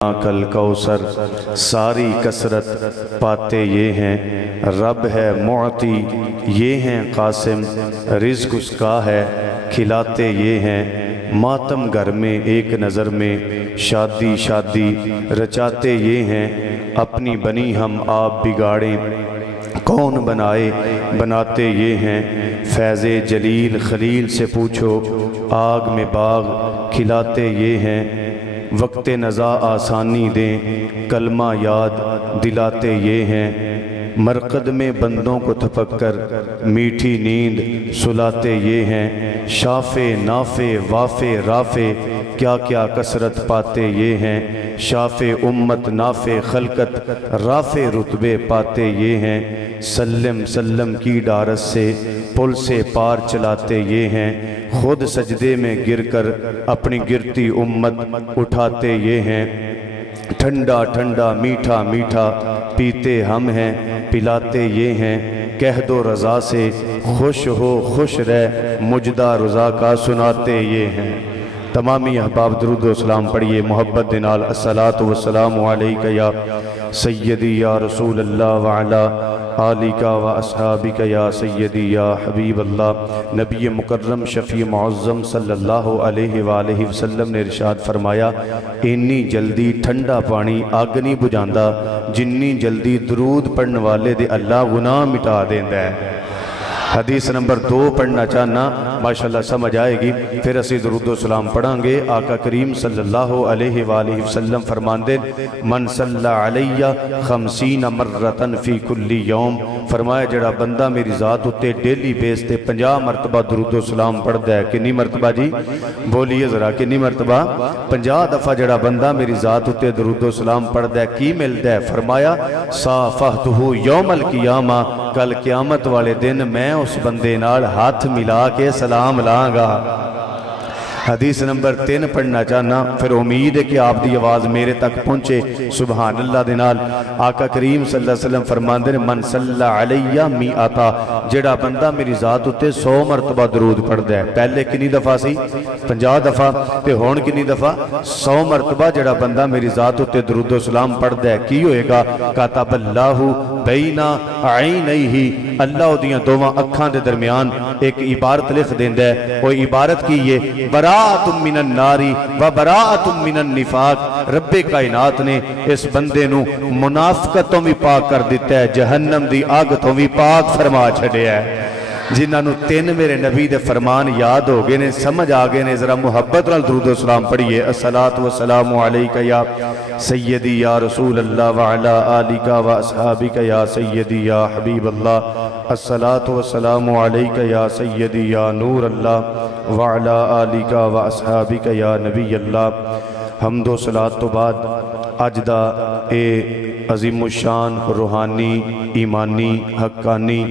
कल कौसर सारी कसरत पाते ये हैं, रब है मुअती ये हैं कासिम, रिज़्क़ उसका है खिलाते ये हैं। मातम घर में एक नज़र में शादी शादी रचाते ये हैं, अपनी बनी हम आप बिगाड़ें कौन बनाए बनाते ये हैं। फैज़े जलील खलील से पूछो आग में बाग खिलाते ये हैं। वक्त नज़ा आसानी दें कलमा याद दिलाते ये हैं। मरकद में बंदों को थपक मीठी नींद सुलाते ये हैं। शाफ़े नाफ़े वाफ़े राफ़े क्या क्या कसरत पाते ये हैं। शाफ़े उम्मत नाफ़े खलकत राफ़े रुतबे पाते ये हैं। सल्लम सल्लम की डारस से पुल से पार चलाते ये हैं। खुद सजदे में गिरकर अपनी गिरती उम्मत उठाते ये हैं। ठंडा ठंडा मीठा मीठा पीते हम हैं पिलाते ये हैं। कह दो रज़ा से खुश हो खुश रह मुजदा रज़ा का सुनाते ये हैं। तमामी अहबाब दरूद व सलाम पढ़िए मोहब्बत दे नाल। अस्सलातु वस्सलामु अलैका या सय्यदी या रसूल अल्लाह व अला आलिका व अस्हाबिका या सय्यदी या हबीब अल्लाह। नबी मुकर्रम शफ़ी मुअज़्ज़म सल्लल्लाहु अलैहि वालैहि वसल्लम ने इरशाद फरमाया, इन्नी जल्दी ठंडा पानी अग नहीं बुझांदा जिन्नी जल्दी दरूद पढ़ने वाले दे अल्लाह गुनाह मिटा देंदा है। हदीस नंबर 2 पढ़ना चाहना माशाल्लाह समझ आएगी। फिर असी दरूद सलाम पढ़ांगे। आका करीम सल्लल्लाहु अलैहि वसल्लम फरमांदे, मन सल्ला अलैया 50 मर्रतन फी कुल्ली यौम, फरमाया जड़ा बंदा मेरी ज़ात उत्ते डेली बेस ते 50 मरतबा दरूद सलाम पढ़दा है। कितनी मरतबा जी बोलिए ज़रा, कितनी मरतबा? 50 दफ़ा जड़ा बंदा मेरी ज़ात उत्ते दरूद सलाम पढ़दा है की मिलता है? फरमाया साफ़हतहु यौमल क़ियामा, कल क़यामत वाले दिन मैं उस बंदे नाल हाथ मिला के सलाम लांगा। हदीस नंबर 3 पढ़ना चाहना। फिर उम्मीद है कि आपकी आवाज़ मेरे तक पहुँचे। सुबहान अल्लाह दे नाल आका करीम सल्लल्लाहु अलैहि वसल्लम फरमांदे ने, मन सल्ला अलैया मिअता, जेड़ा बंदा मेरी ज़ात उत्ते 100 मरतबा दरूद पढ़दा है। पहले कितनी दफ़ा सी? 50 दफ़ा। ते हुण कितनी दफ़ा? 100 मरतबा जेड़ा बंदा मेरी ज़ात उत्ते दरूद सलाम पढ़दा है की होएगा? कातबल्लाहु बैना ऐनैहि, अल्लाह उहदियां दोवां अखां दे दरमियान एक इबारत लिख देंदा है। वो इबारत की है, बराअतुम मिनन नारी व बराअतुम मिनन निफाक। रब्बे कायनात ने इस बंदे नू मुनाफिकत तो भी पाक कर दिता है, जहन्नम दी अग तो भी पाक फरमा छड़िया है। जिन्होंने 3 मेरे नबी दे फरमान याद हो गए ने, समझ आ गए ने, जरा मुहब्बत नाल दुरूद सलाम पढ़िए। अस्सलातु वस्सलामु अलैका या सय्यदी या रसूल अल्लाह व अला आलिका व अस्हाबिका या सय्यदी या हबीब अल्लाह। अस्सलातु वस्सलामु अलैका या सय्यदी या नूर अल्लाह व अला आलिका व अस्हाबिका या नबी अल्लाह। हमदो सलात तो बाद अज दा ए अजीमुशान रूहानी ईमानी हक्कानी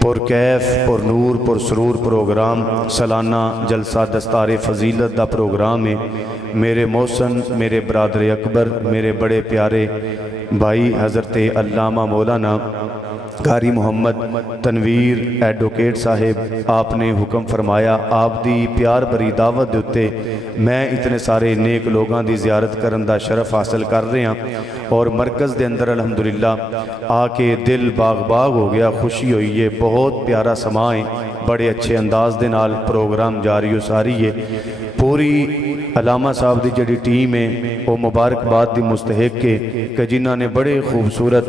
पुरकैफ पुरनूर पुरसरूर प्रोग्राम सालाना जलसा दस्तारे फजीलत का प्रोग्राम है। मेरे मोहसन मेरे बरादर अकबर मेरे बड़े प्यारे भाई हज़रत अल्लामा मौलाना कारी मोहम्मद तनवीर एडवोकेट साहिब, आपने हुक्म फरमाया आप दी प्यार भरी दावत दे उत्ते मैं इतने सारे नेक लोगों की जियारत करने का शरफ हासिल कर रहा और मरकज़ के अंदर अल्हम्दुलिल्लाह आके दिल बाग बाग हो गया, खुशी हुई है। बहुत प्यारा समा है, बड़े अच्छे अंदाज के नाल प्रोग्राम जारी उसारी है। पूरी अलामा साहब की जी टीम है वो मुबारकबाद की मुस्तहिक है कि जिन्हों ने बड़े खूबसूरत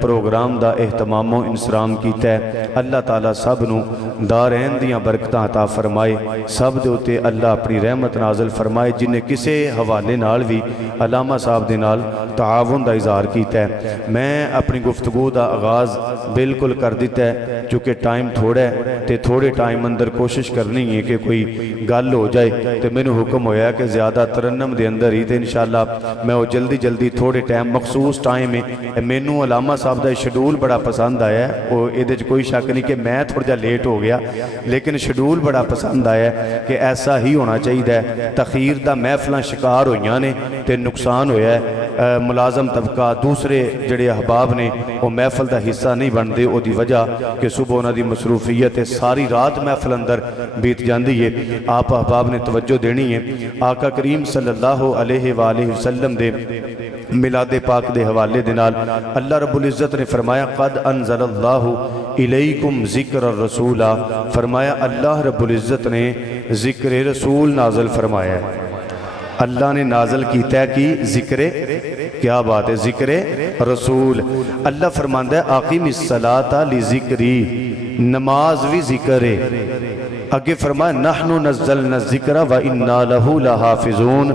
प्रोग्राम का एहतमामो इंसराम किया है। अल्लाह ताला सब नू दारैन दियां बरकतां अता फरमाए, सब दे उत्ते अल्लाह अपनी रहमत नाज़िल फरमाए। जिन्हें किसी हवाले नाल भी अलामा साहब दे नाल ताउन का इजहार किया है। मैं अपनी गुफ्तगू का आगाज़ बिल्कुल कर दिता है चूँकि टाइम थोड़ा है तो थोड़े टाइम अंदर कोशिश करनी है कि कोई गल हो जाए। तो मैनू हुक्म होया कि ज़्यादा तरन्नम के अंदर ही तो इंशाअल्लाह मैं वो जल्दी जल्दी थोड़े टाइम मखसूस टाइम है। मैनू अलामा साहब का शेड्यूल बड़ा पसंद आया, वो ये कोई शक नहीं कि मैं थोड़ा जा लेट हो गया, लेकिन शेड्यूल बड़ा पसंद आया कि ऐसा ही होना चाहिए। तखीर का महफिल शिकार हुई ने तो नुकसान होया है। मुलाजम तबका दूसरे जड़े अहबाब ने वो महफल का हिस्सा नहीं बनते। उसकी वजह कि सुबह उन्होंने मसरूफीयत सारी रात महफल अंदर बीत जाती है। आप अहबाब ने तवज्जो देनी है। आका करीम सल्लल्लाहु अलैहि वसल्लम दे मिलादे पाक दे हवाले दे नाल अल्लाह रब्बुल इज़्ज़त ने फरमाया क़द अनज़लल्लाहु इलैकुम ज़िक्र रसूला, फरमाया अल्लाह रब्बुल इज़्ज़त ने ज़िक्र रसूल नाज़िल फरमाया। अल्लाह ने नाज़िल कीता कि ज़िक्र, क्या बात है, ज़िक्र रसूल। अल्लाह फरमांदा है आक़िमिस्सलाता लिज़िक्री, नमाज भी ज़िक्र है। अगे फरमाया नहनु नज़्ज़लना ज़िक्र व इन्ना लहू लहाफ़िज़ून।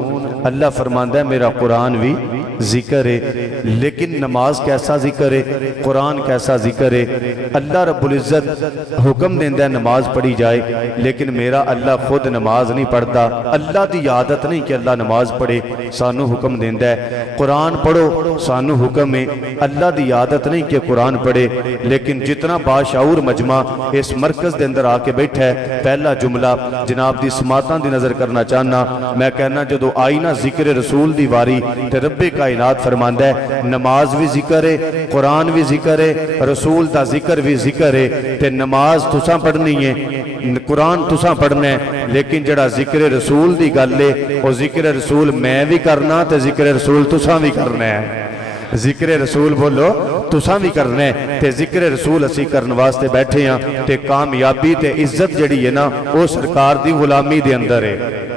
अल्लाह फरमांदा है मेरा कुरान भी जिक्र है। लेकिन नमाज कैसा जिक्र है, कुरान कैसा जिक्र है। अल्लाह रब्बुल इज़्ज़त हुक्म देंदा है नमाज पढ़ी जाए, लेकिन मेरा अल्लाह खुद नमाज नहीं पढ़ता। अल्लाह की आदत नहीं कि अल्लाह नमाज पढ़े, सानू हुक्म देंदा है कुरान पढ़ो, सानू हुक्म है। अल्लाह की आदत नहीं कि कुरान पढ़े, लेकिन जितना बाशाऊर मजमा इस मरकज़ के अंदर आके बैठा है, पहला जुमला जनाब की समातां की नज़र करना चाहना। मैं कहना जो आई ना जिक्र रसूल की वारी तो रब्बे कायनात फरमांदा है नमाज भी जिक्र है, कुरान भी जिक्र है, रसूल का जिक्र भी जिक्र है। ते नमाज तुसां पढ़नी है, कुरान तुसां पढ़ना है, लेकिन जड़ा जिक्र रसूल की गल है वो जिक्र रसूल मैं भी करना तो जिक्र रसूल तुसां भी करना है। जिक्र रसूल बोलो तुसां भी करना है। ते जिक्र रसूल असी करने वास्ते बैठे हाँ। ते कामयाबी ते इज्जत जड़ी है ना वो सरकार की गुलामी दे अंदर है।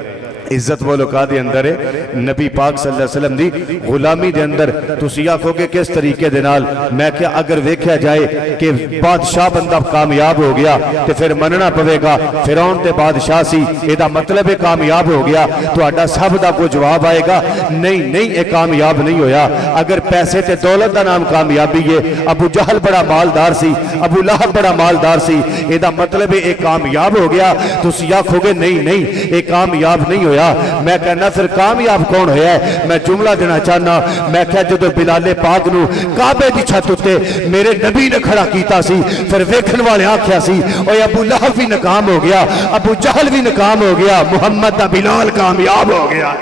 इज्जत बोलो का दे अंदर है, नबी पाक सल्लल्लाहु अलैहि वसल्लम दी गुलामी दे अंदर। तुसी आखोगे किस तरीके दे नाल, मैं क्या अगर वेख्या जाए कि बादशाह बंदा कामयाब हो गया तो फिर मनना पवेगा फिरौन ते बादशाह सी, एदा मतलब है कामयाब हो गया। तुहाडा सब दा कोई जवाब आएगा नहीं नहीं ये कामयाब नहीं होया। अगर पैसे ते दौलत दा नाम कामयाबी है, अबू जहल बड़ा मालदार सी, अबू लहब बड़ा मालदार सी, एदा मतलब है ये कामयाब हो गया। तुसी आखोगे नहीं नहीं ये कामयाब नहीं होया। मैं कहना फिर कामयाब कौन होया है? मैं जुमला देना चाहना। मैं क्या जो बिलाले पाक नू काबे की छत उत्ते मेरे नबी ने खड़ा कीता सी, फिर वेखण वाले आख्या सी ओए अबू लहब भी नाकाम हो गया, अबू जहल भी नाकाम हो गया, मुहम्मद दा बिलाल कामयाब हो गया,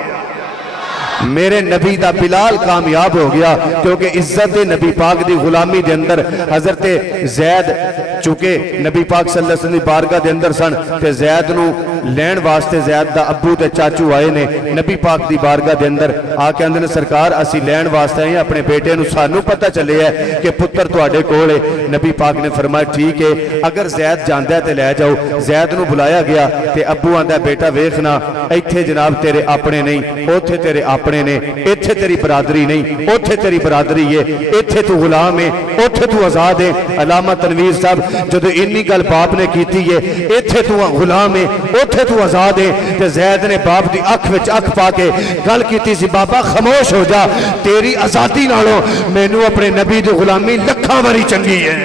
मेरे नबी दा बिलाल कामयाब हो गया। क्योंकि इज्जत नबी पाक दी गुलामी दे अंदर हजरत जैद चूंकि नबी पाक सल्लल्लाहु अलैहि वसल्लम दी बारगाह दे अंदर सन ते जैद नू लैण वास्ते जैद दा अब्बू ते चाचू आए ने नबी पाक दी बारगाह दे अंदर आके आंदे ने सरकार असी लैण वास्ते आए अपने बेटे नू, सानू पता चले है कि पुत्र तुहाडे कोल है। नबी पाक ने फरमाया ठीक है अगर जैद जांदा है ते लै जाओ। जैद नू बुलाया गया ते अब्बू आंदा बेटा वेखना इत्थे जनाब तेरे अपने नहीं, ओथे तेरे अपने ने, इत्थे तेरी बरादरी नहीं, ओथे तेरी बरादरी है, इत्थे तू गुलाम है, ओथे तू आजाद है। अलामा तनवीर साहब जो इन्नी गल बाप ने की है, इत्थे तू गुलाम है, ओथे तू आजाद है, ते जैद ने बाप की अख विच अख पा के गल की सी बाबा खामोश हो जा, तेरी आजादी नालों मैनू अपने नबी की गुलामी लखां वारी चंगी है,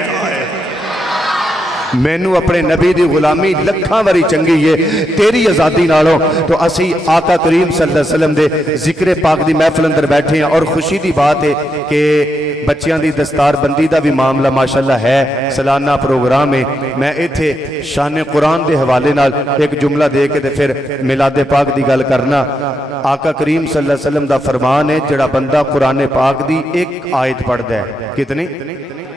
मैनू अपने नबी की गुलामी लखां वारी चंगी है तेरी आज़ादी नालों। तो असी आका करीम सल्लल्लाहु अलैहि वसल्लम दे जिक्र पाक की महफिल अंदर बैठे हैं। और खुशी की बात है कि बच्चों की दस्तारबंदी का भी मामला माशाअल्लाह है, सालाना प्रोग्राम है। मैं इत्थे शान कुरान के हवाले नाल एक जुमला दे के फिर मिलादे पाक की गल करना। आका करीम सल्लल्लाहु अलैहि वसल्लम का फरमान है जड़ा बंदा कुरान पाक की एक आयत पढ़ता है, कितनी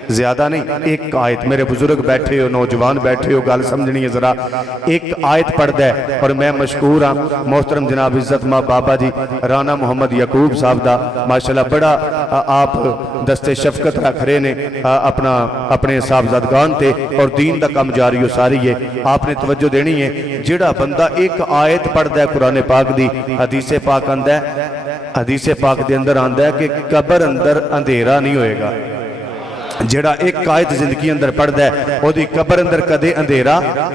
ज्यादा नहीं, एक आयत, मेरे बुजुर्ग बैठे हो, नौजवान बैठे हो, गल समझनी है जरा, एक आयत पढ़ता है। और मैं मशकूर हाँ मोहतरम जनाब इज्जत माँ बाबा जी राना मोहम्मद यकूब साहब का माशाल्लाह बड़ा आप दस्ते शफकत रख रहे ने अपना अपने साहबजादगान ते और दीन का कम जारी हो सारी है। आपने तवज्जो देनी है जिहड़ा बंदा एक आयत पढ़ता है कुरान पाक दी, हदीसे पाक आंदा है, हदीसे पाक दे अंदर आंदा है कि कबर अंदर अंधेरा नहीं होएगा। जेड़ा एक आयत जिंदगी अंदर पढ़ता है ओदी कबर अंदर कदे अंधेरा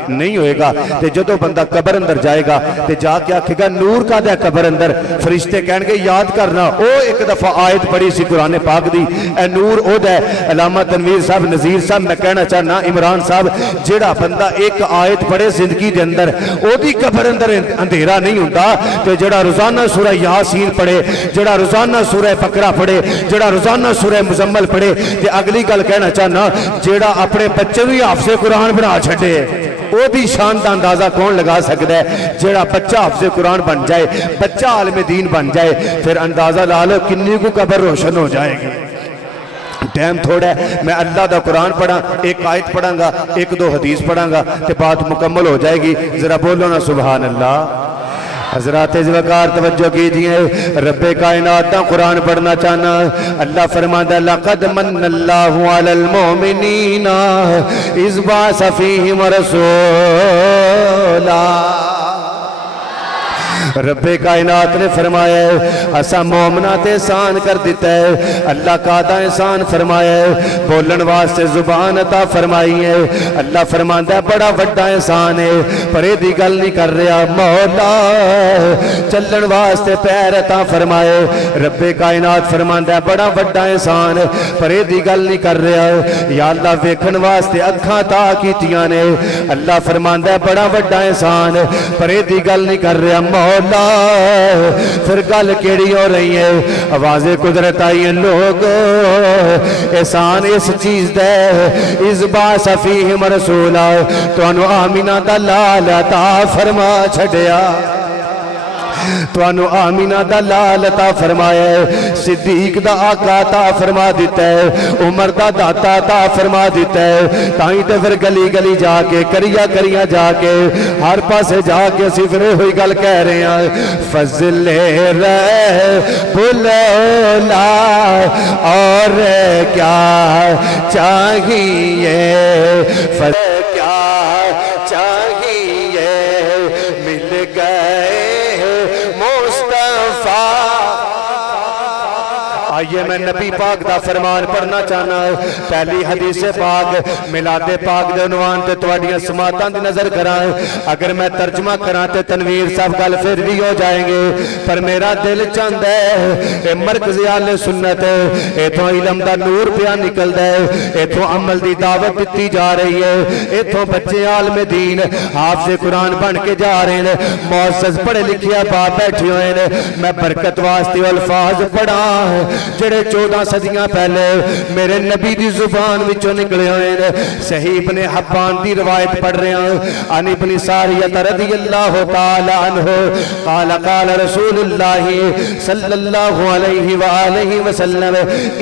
नहीं होएगा। ते जदों बंदा कबर अंदर जाएगा ते जाके आखेगा नूर का दे कबर अंदर, फरिश्ते कहणगे याद करना ओ एक दफा आयत पढ़ी सी कुरान पाक दी, ए नूर ओदा है। अलामा तनवीर साहब, नज़ीर साहब, मैं कहना चाहना इमरान साहब, जेड़ा बंदा एक आयत पढ़े जिंदगी के अंदर ओदी कबर अंदर अंधेरा नहीं हुंदा। ते जेड़ा रोजाना सूरह यासीन पढ़े, जेड़ा रोजाना सूरह बकरा पढ़े, जेड़ा रोजाना सूरह मुजम्मल पढ़े, ते अगली गल कहना चाहना, जेड़ा अपने बच्चे भी हाफिज़े कुरान बना छड़े ओदी शान का अंदाजा कौन लगा सकता है। जेड़ा बच्चा हाफिज़े कुरान बन जाए, बच्चा आलिम दीन बन जाए, फिर अंदाजा ला लो किन्नी को कब्र रोशन हो जाएगी। टाइम थोड़ा है, मैं अल्लाह का कुरान पढ़ा, एक आयत पढ़ांगा, एक दो हदीस पढ़ांगा तो बात मुकम्मल हो जाएगी। जरा बोलो ना सुभान अल्लाह। हजरात वकार तवज्जो कीजिए, रब्बे कायनात दा कुरान पढ़ना चाहना। अल्लाह फरमाता है लक़द मन्नल्लाहु अलल मोमिनीना इज़ बअस फ़ीहिम रसूला। रब्बे कायनात ने फरमाया असा मोमना ते एहसान कर दिता है। अल्लाह का एहसान फरमाया है, बोलन वास्ते जुबान अता फरमाई है। अल्लाह फरमाता है बड़ा वड्डा एहसान है, पर यदी गल नहीं कर रहा। मौला चलन वास्ते पैर अता फरमाए। रब्बे कायनात फरमाता है बड़ा वड्डा एहसान है, पर यदी गल नहीं कर रहा। या अल्लाह वेखन वास्ते अखां ता कीतियां ने। अल्लाह फरमाता है बड़ा वड्डा एहसान है, पर यदी गल नहीं कर रहा। मौला फिर गल केड़ी हो रही है? आवाज़े कुदरत आई है, लोग एहसान इस चीज दे इस बअस फ़ीहिम रसूला, तुहानू आमीना दा लाल अता फरमा छड़िया, तुहानू आमीना दा लाल अता फरमाया है, सिद्दीक दा आका अता फरमा दिता है, उमर दा दाता अता फरमा दिता है। ताई तो फिर गली गली जाके करिया करिया जाके हर पासे जाके असीं फिर हुई गल कह रहे हैं, फजले बुलौला और क्या चाहिए, क्या चाहिए, मिल गए आइए मैं नबी पाक दा फरमान पढ़ना चाहना। पहली हदीस पाक मिलादे पाक दे उनवान ते तुहाडियां समातां दी नजर करा। अगर मैं तर्जमा करा तो तनवीर साहब गल फिर भी हो जाएंगे, पर मेरा दिल चाहता है मरकज़ी आले सुन्नत इथों इलम दा नूर पिया निकलदा है, इथों अमल दी दावत दी जा रही है, इथों बच्चे आलम दीन हाफिज़े कुरान बन के जा रहे हैं, मुअज़्ज़ज़ पढ़े लिखे बाप बैठे हुए हैं। मैं बरकत वास्ते अल्फाज पढ़ा जेड़े 14 सदियां पहले मेरे नबी दी जुबान विचों निकले हुए हैं। सही इब्ने हब्बान दी रवायत पढ़ रहे हैं, अन इब्न सारियत रज़ियल्लाहु ताला अन्हु क़ाल क़ाल रसूलुल्लाह सल्लल्लाहु अलैहि व आलिहि वसल्लम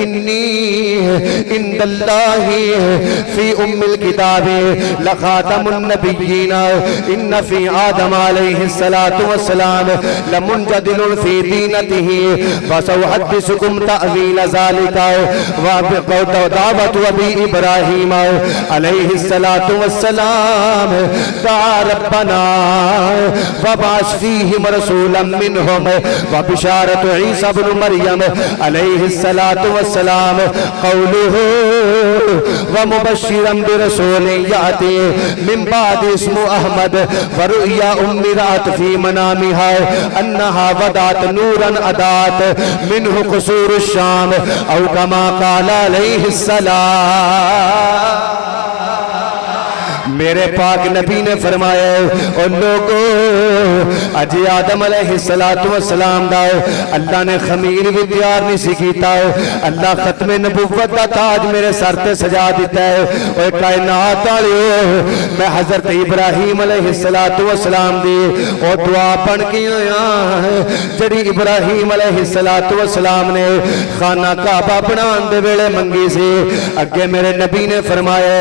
इन्नी इंदल्लाहि फी उम्मिल किताब लखातमुन नबिय्यीन इन फी आदम अलैहि सलातु वस्सलाम लमुनजदिलुन फी दीनतिही व सउहद्दिसुकुम तअवील ज़ालिका व दावत अबी इब्राहीम अलैहि सलातु वस्सलाम दा रब्बना व बअस फ़ीहिम रसूलन मिनहुम व बिशारत ईसा इब्न मरियम अलैहि सलातु वस्सलाम क़ौलुहु व मुबश्शिरन बिरसूलिन याती मिन बाद इस्मु अहमद व रुया उम्मी रात फी मनामिहा अन्नहा वदात नूरन अदात मिनहु क़ुसूर शाम औ कमा क़ाल अलैहि सलाम। मेरे पाक नबी ने फरमाया और लोगों अज आदम अलैहिस्सलातु वस्सलाम दा अल्लाह ने खमीर भी तैयार नहीं सी कीता। अल्लाह खत्मे नबुव्वत दा ताज मेरे सर ते सजा दिता है। और कायनात वालियो मैं हजरत इब्राहीम अलैहिस्सलातु वस्सलाम दी और दुआ पढ़ के आया जड़ी इब्राहीम अलैहिस्सलातु वस्सलाम ने खाना काबा बनाने दे वेले मंगी सी। अगे मेरे नबी ने फरमाया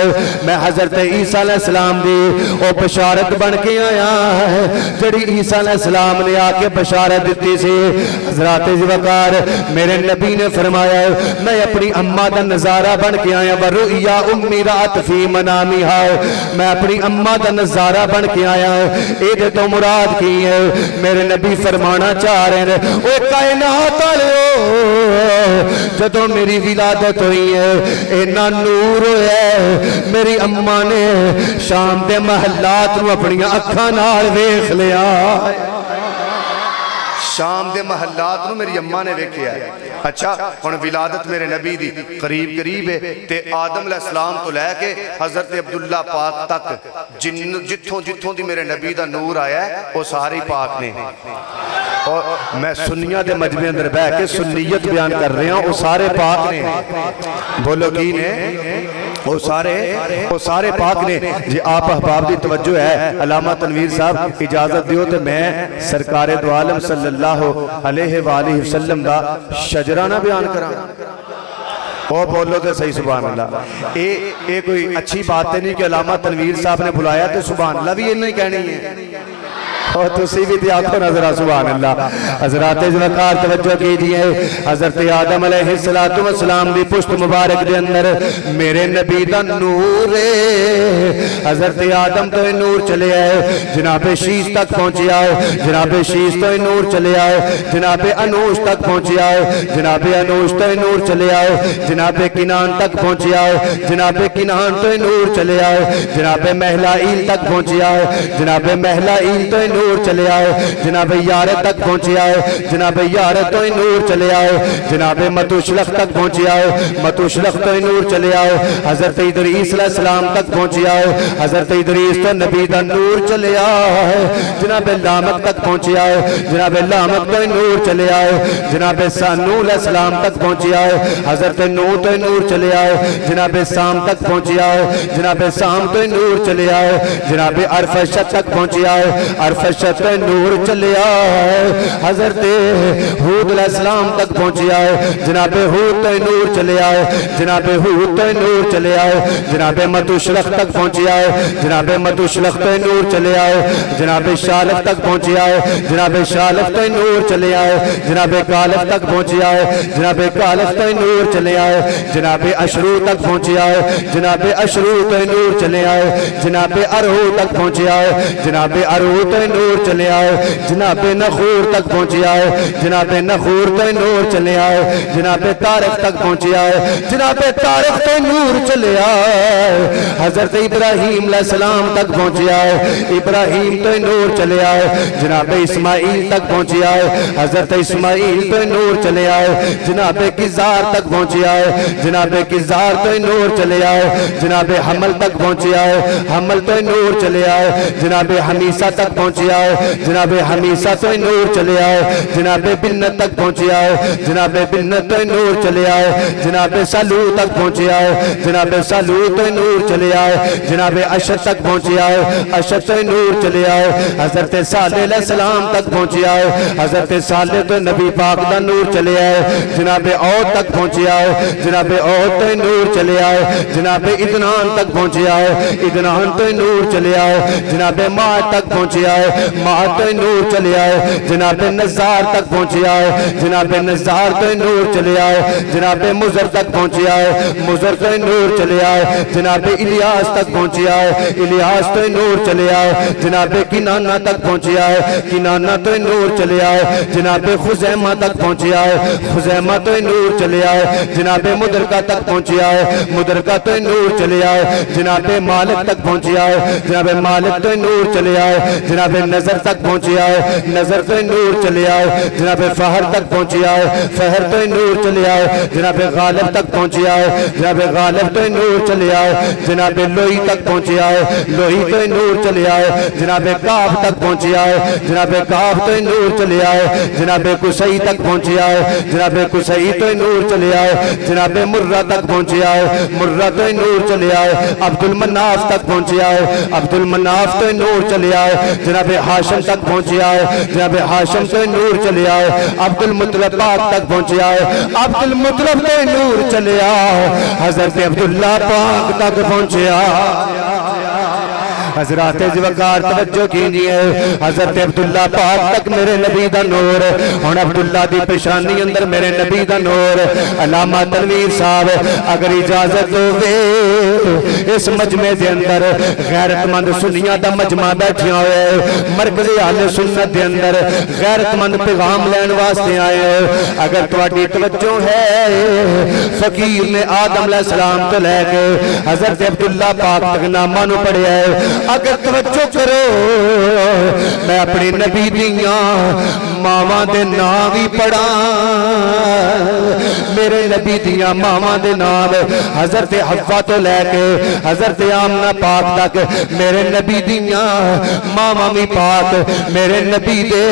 मैं हजरत ईसा सलाम दी और बशारत बन के आया है जड़ी ईसा अलैहिस्सलाम ने आके बशारत दी सी। हज़रात वकार मेरे नबी ने फरमाया मैं अपनी अम्मा का नज़ारा बन के आया वरुया उम्मी रात फी मनामिहा मैं अपनी अम्मा का नज़ारा बन के आया। ये तो मुराद की है मेरे नबी फरमाना चाह रहे हैं ओ कायनात वालियो जदों मेरी विलादत हुई है इन्ना नूर है मेरी अम्मा ने शाम के महलात अपनी अखां नाल वेख लिया। शाम के महलात मेरी अम्मा ने वेख्या। अच्छा हुण विलादत मेरे नबी दी करीब करीब है ते आदम अलैहिस्सलाम तो लैके हजरत अब्दुल्ला पाक तक जिथों जिथों दी मेरे नबी दा नूर आया है वो सारे पाक ने। और मैं सुन्नियां दे मजमे अंदर बह के सुन्नीयत बयान कर रहा हूं। वो सारे पाक ने, बोलो की ने, वो सारे पाक ने जी। आप अहबाब की तवज्जो है। अल्लामा तनवीर साहब इजाजत दियो तो मैं सरकारे दो आलम सल्लल्लाहु अलैहि वसल्लम दा शजराना बयान करा। ओ बोलो तो सही सुभान अल्लाह। ये कोई अच्छी बात नहीं कि अल्लामा तनवीर साहब ने बुलाया तो सुभान अल्लाह भी इन्हें कहनी है। और तुसी भी ते आखो नजरा सुभान अल्लाह। हज़रात वक़ार तवज्जो कीजिए। हज़रत आदम अलैहिस्सलातु वस्सलाम दी पुश्त मुबारक दे अंदर मेरे नबी दा नूर है। हज़रत आदम तो नूर चले आए, जनाबे शीश तक पहुंचे आए, जनाबे शीश तो नूर चले आए, जनाबे अनूश तक पहुंचे आए, जनाबे अनूश तो नूर चले आए, जनाबे किनान तक पहुंचे आए, जनाबे किनान तो नूर चले आए, जनाबे महलाइल तक पहुंचे आए, जनाबे महलाइल तो नूर चले आए, जनाबे यार तक पहुंचे आए, जनाबे यार तो नूर चले आए, जनाबे मतुशलख तक पहुंचे आए, मतुशलख तो नूर चले आए, हजरत इदरीस अलैहिस्सलाम तक पहुंचे आए, हजरत इदरीस तो नबी दा नूर चले आए, जनाबे लामक तक पहुंचे आए, जनाबे लामक तो नूर चले आए, जनाबे सानू अलैहिस्सलाम तक पहुंचे आए, हजरत नूह तो नूर चले आए, जनाबे साम तक पहुंचे आए, जनाबे साम तो नूर चले आए, जनाबे अरफशत तक पहुंचे आए, अरफशत नूर चले आए, हजरत हूद अलैहिस्सलाम तक पहुंचे आए, जनाबे हूद तो नूर चले आए, जनाबे हूद तो नूर चले आए, जनाबे मतुशलख तक पहुंचे आए, जनाबे मतुशलख तो नूर चले आए, जनाबे शालख तक पहुंचे आए, जनाबे शालख तो नूर चले आए, जनाबे कालख तक पहुंचे आए, जनाबे कालख तो नूर चले आए, जनाबे अशरू तक पहुंचे आए, जनाबे अशरू तो नूर चले आए, जनाबे अरहू तक पहुंचे आए, जनाबे अरहू तो नूर चले आए, जनाबे नखूर तक पहुंचे आए, जनाबे नखूर तो नूर चले आए, जनाबे तारिक तक पहुंचे आए, जनाबे तारिक तो नूर चले आए, हजरत इब्राहीम अलैहिस्सलाम तक पहुंचे आए, इब्राहीम तो नूर चले आए, जनाबे इस्माइल तक पहुंचे आए, हजरत इस्माइल तो नूर चले आए, जनाबे किजार तक पहुंचे आए, जनाबे किजार तो नूर चले आए, जनाबे हमल तक पहुंचे आए, हमल तो नूर चले आए, जनाबे हमीसा तक पहुंचे आए, जनाबे हमीसा तो नूर चले आए, जनाबे बिन्नत तक पहुंचे आए, जनाबे बिन्नत तो नूर चले आए, जनाबे सालू तक पहुंचे आए, जनाबे सालू तो नूर चले आए, जनाबे अशद तक पहुंचे आए, अशद तो नूर चले आए, हजरत सालेह अलैहिस्सलाम तक पहुंचे आए, हजरत सालेह तो नबी पाक दा नूर चले आए, जनाबे औद तक पहुंचे आए, जनाबे औद तो नूर चले आए, जनाबे इदनान तक पहुंचे आए, इदनान तो नूर चले आए, जनाबे माद तक पहुंचे आए, माद तो नूर चले आए, जनाबे नज़ार तक पहुंचे आए, जनाबे नज़ार तो नूर चले आए, जनाबे मुज़र तक पहुंचे आए, मुज़र तो नूर चले आए, जनाबे इलियास तक पहुंचे आए, इलियास तो नूर चले आए, जनाबे किनाना तक पहुंचे आए, किनाना तो नूर चले आए, जनाबे खुज़ैमा तक पहुंचे आए, खुज़ैमा तो नूर चले आए, जनाबे मुदरका तक पहुंचे आए, मुदरका तो नूर चले आए, जनाबे मालिक तक पहुंचे आए, जनाबे मालिक तो नूर चले आए, जनाबे नजर तक पहुंचे आए, नजर तो नूर चले आए, जनाबे फहर तक पहुंचे आए, फहर तो नूर चले आए, जनाबे गालिब तक पहुंचे आए, जनाबे गालिब तो नूर चले आए, जनाबे लोही तक पहुंचे आए, लोही तो नूर चले आए, जनाबे काफ तक पहुंचे आए, जनाबे काफ तो नूर चले आए, जनाबे कुसई तक पहुंचे आए, जनाबे कुसई तो नूर चले आए, जनाबे मुर्रा तक पहुंचे आए, मुर्रा तो नूर चले आए, अब्दुल मनाफ तक पहुंचे आए, अब्दुल मनाफ तो नूर चले आए, जनाबे हाशिम तक पहुंचे आए, जनाबे हाशिम तो नूर चले आए, अब्दुल मुतलब पाक तक पहुंचे आए, अब्दुल मुतलब तो नूर चले आए, हजरत अब्दुल्ला पाक तक पहुंचे आए। हजरत वक़ार तवज्जो कीजिए। हजरत अब्दुल्ला पाक तक मेरे नबी दा नूर, हुण अब्दुल्ला दी पेशानी अंदर मेरे नबी दा नूर। अल्लामा तनवीर साहब अगर इजाजत होवे इस मजमे दे अंदर गैरतमंद सुन्नियां दा मजमा बैठिया होए, मरकज़ अहले सुन्नत दे अंदर गैरतमंद पैगाम लैन वास्ते आए। अगर तुहाडी तवज्जो है फकीर ने आदम अलैहिस्सलाम तो लैके हजरत अब्दुल्ला पाक तक नामा नूं पढ़िया है, अगर तवज्जो करो मैं अपनी नबी दियां मावां दे नाम भी पढ़ा, मेरे नबी दियां मावां दे नाम हजरत हव्वा तो लैके हजरत आमना पाक तक मेरे नबी दियां मावां भी पाक, मेरे नबी दे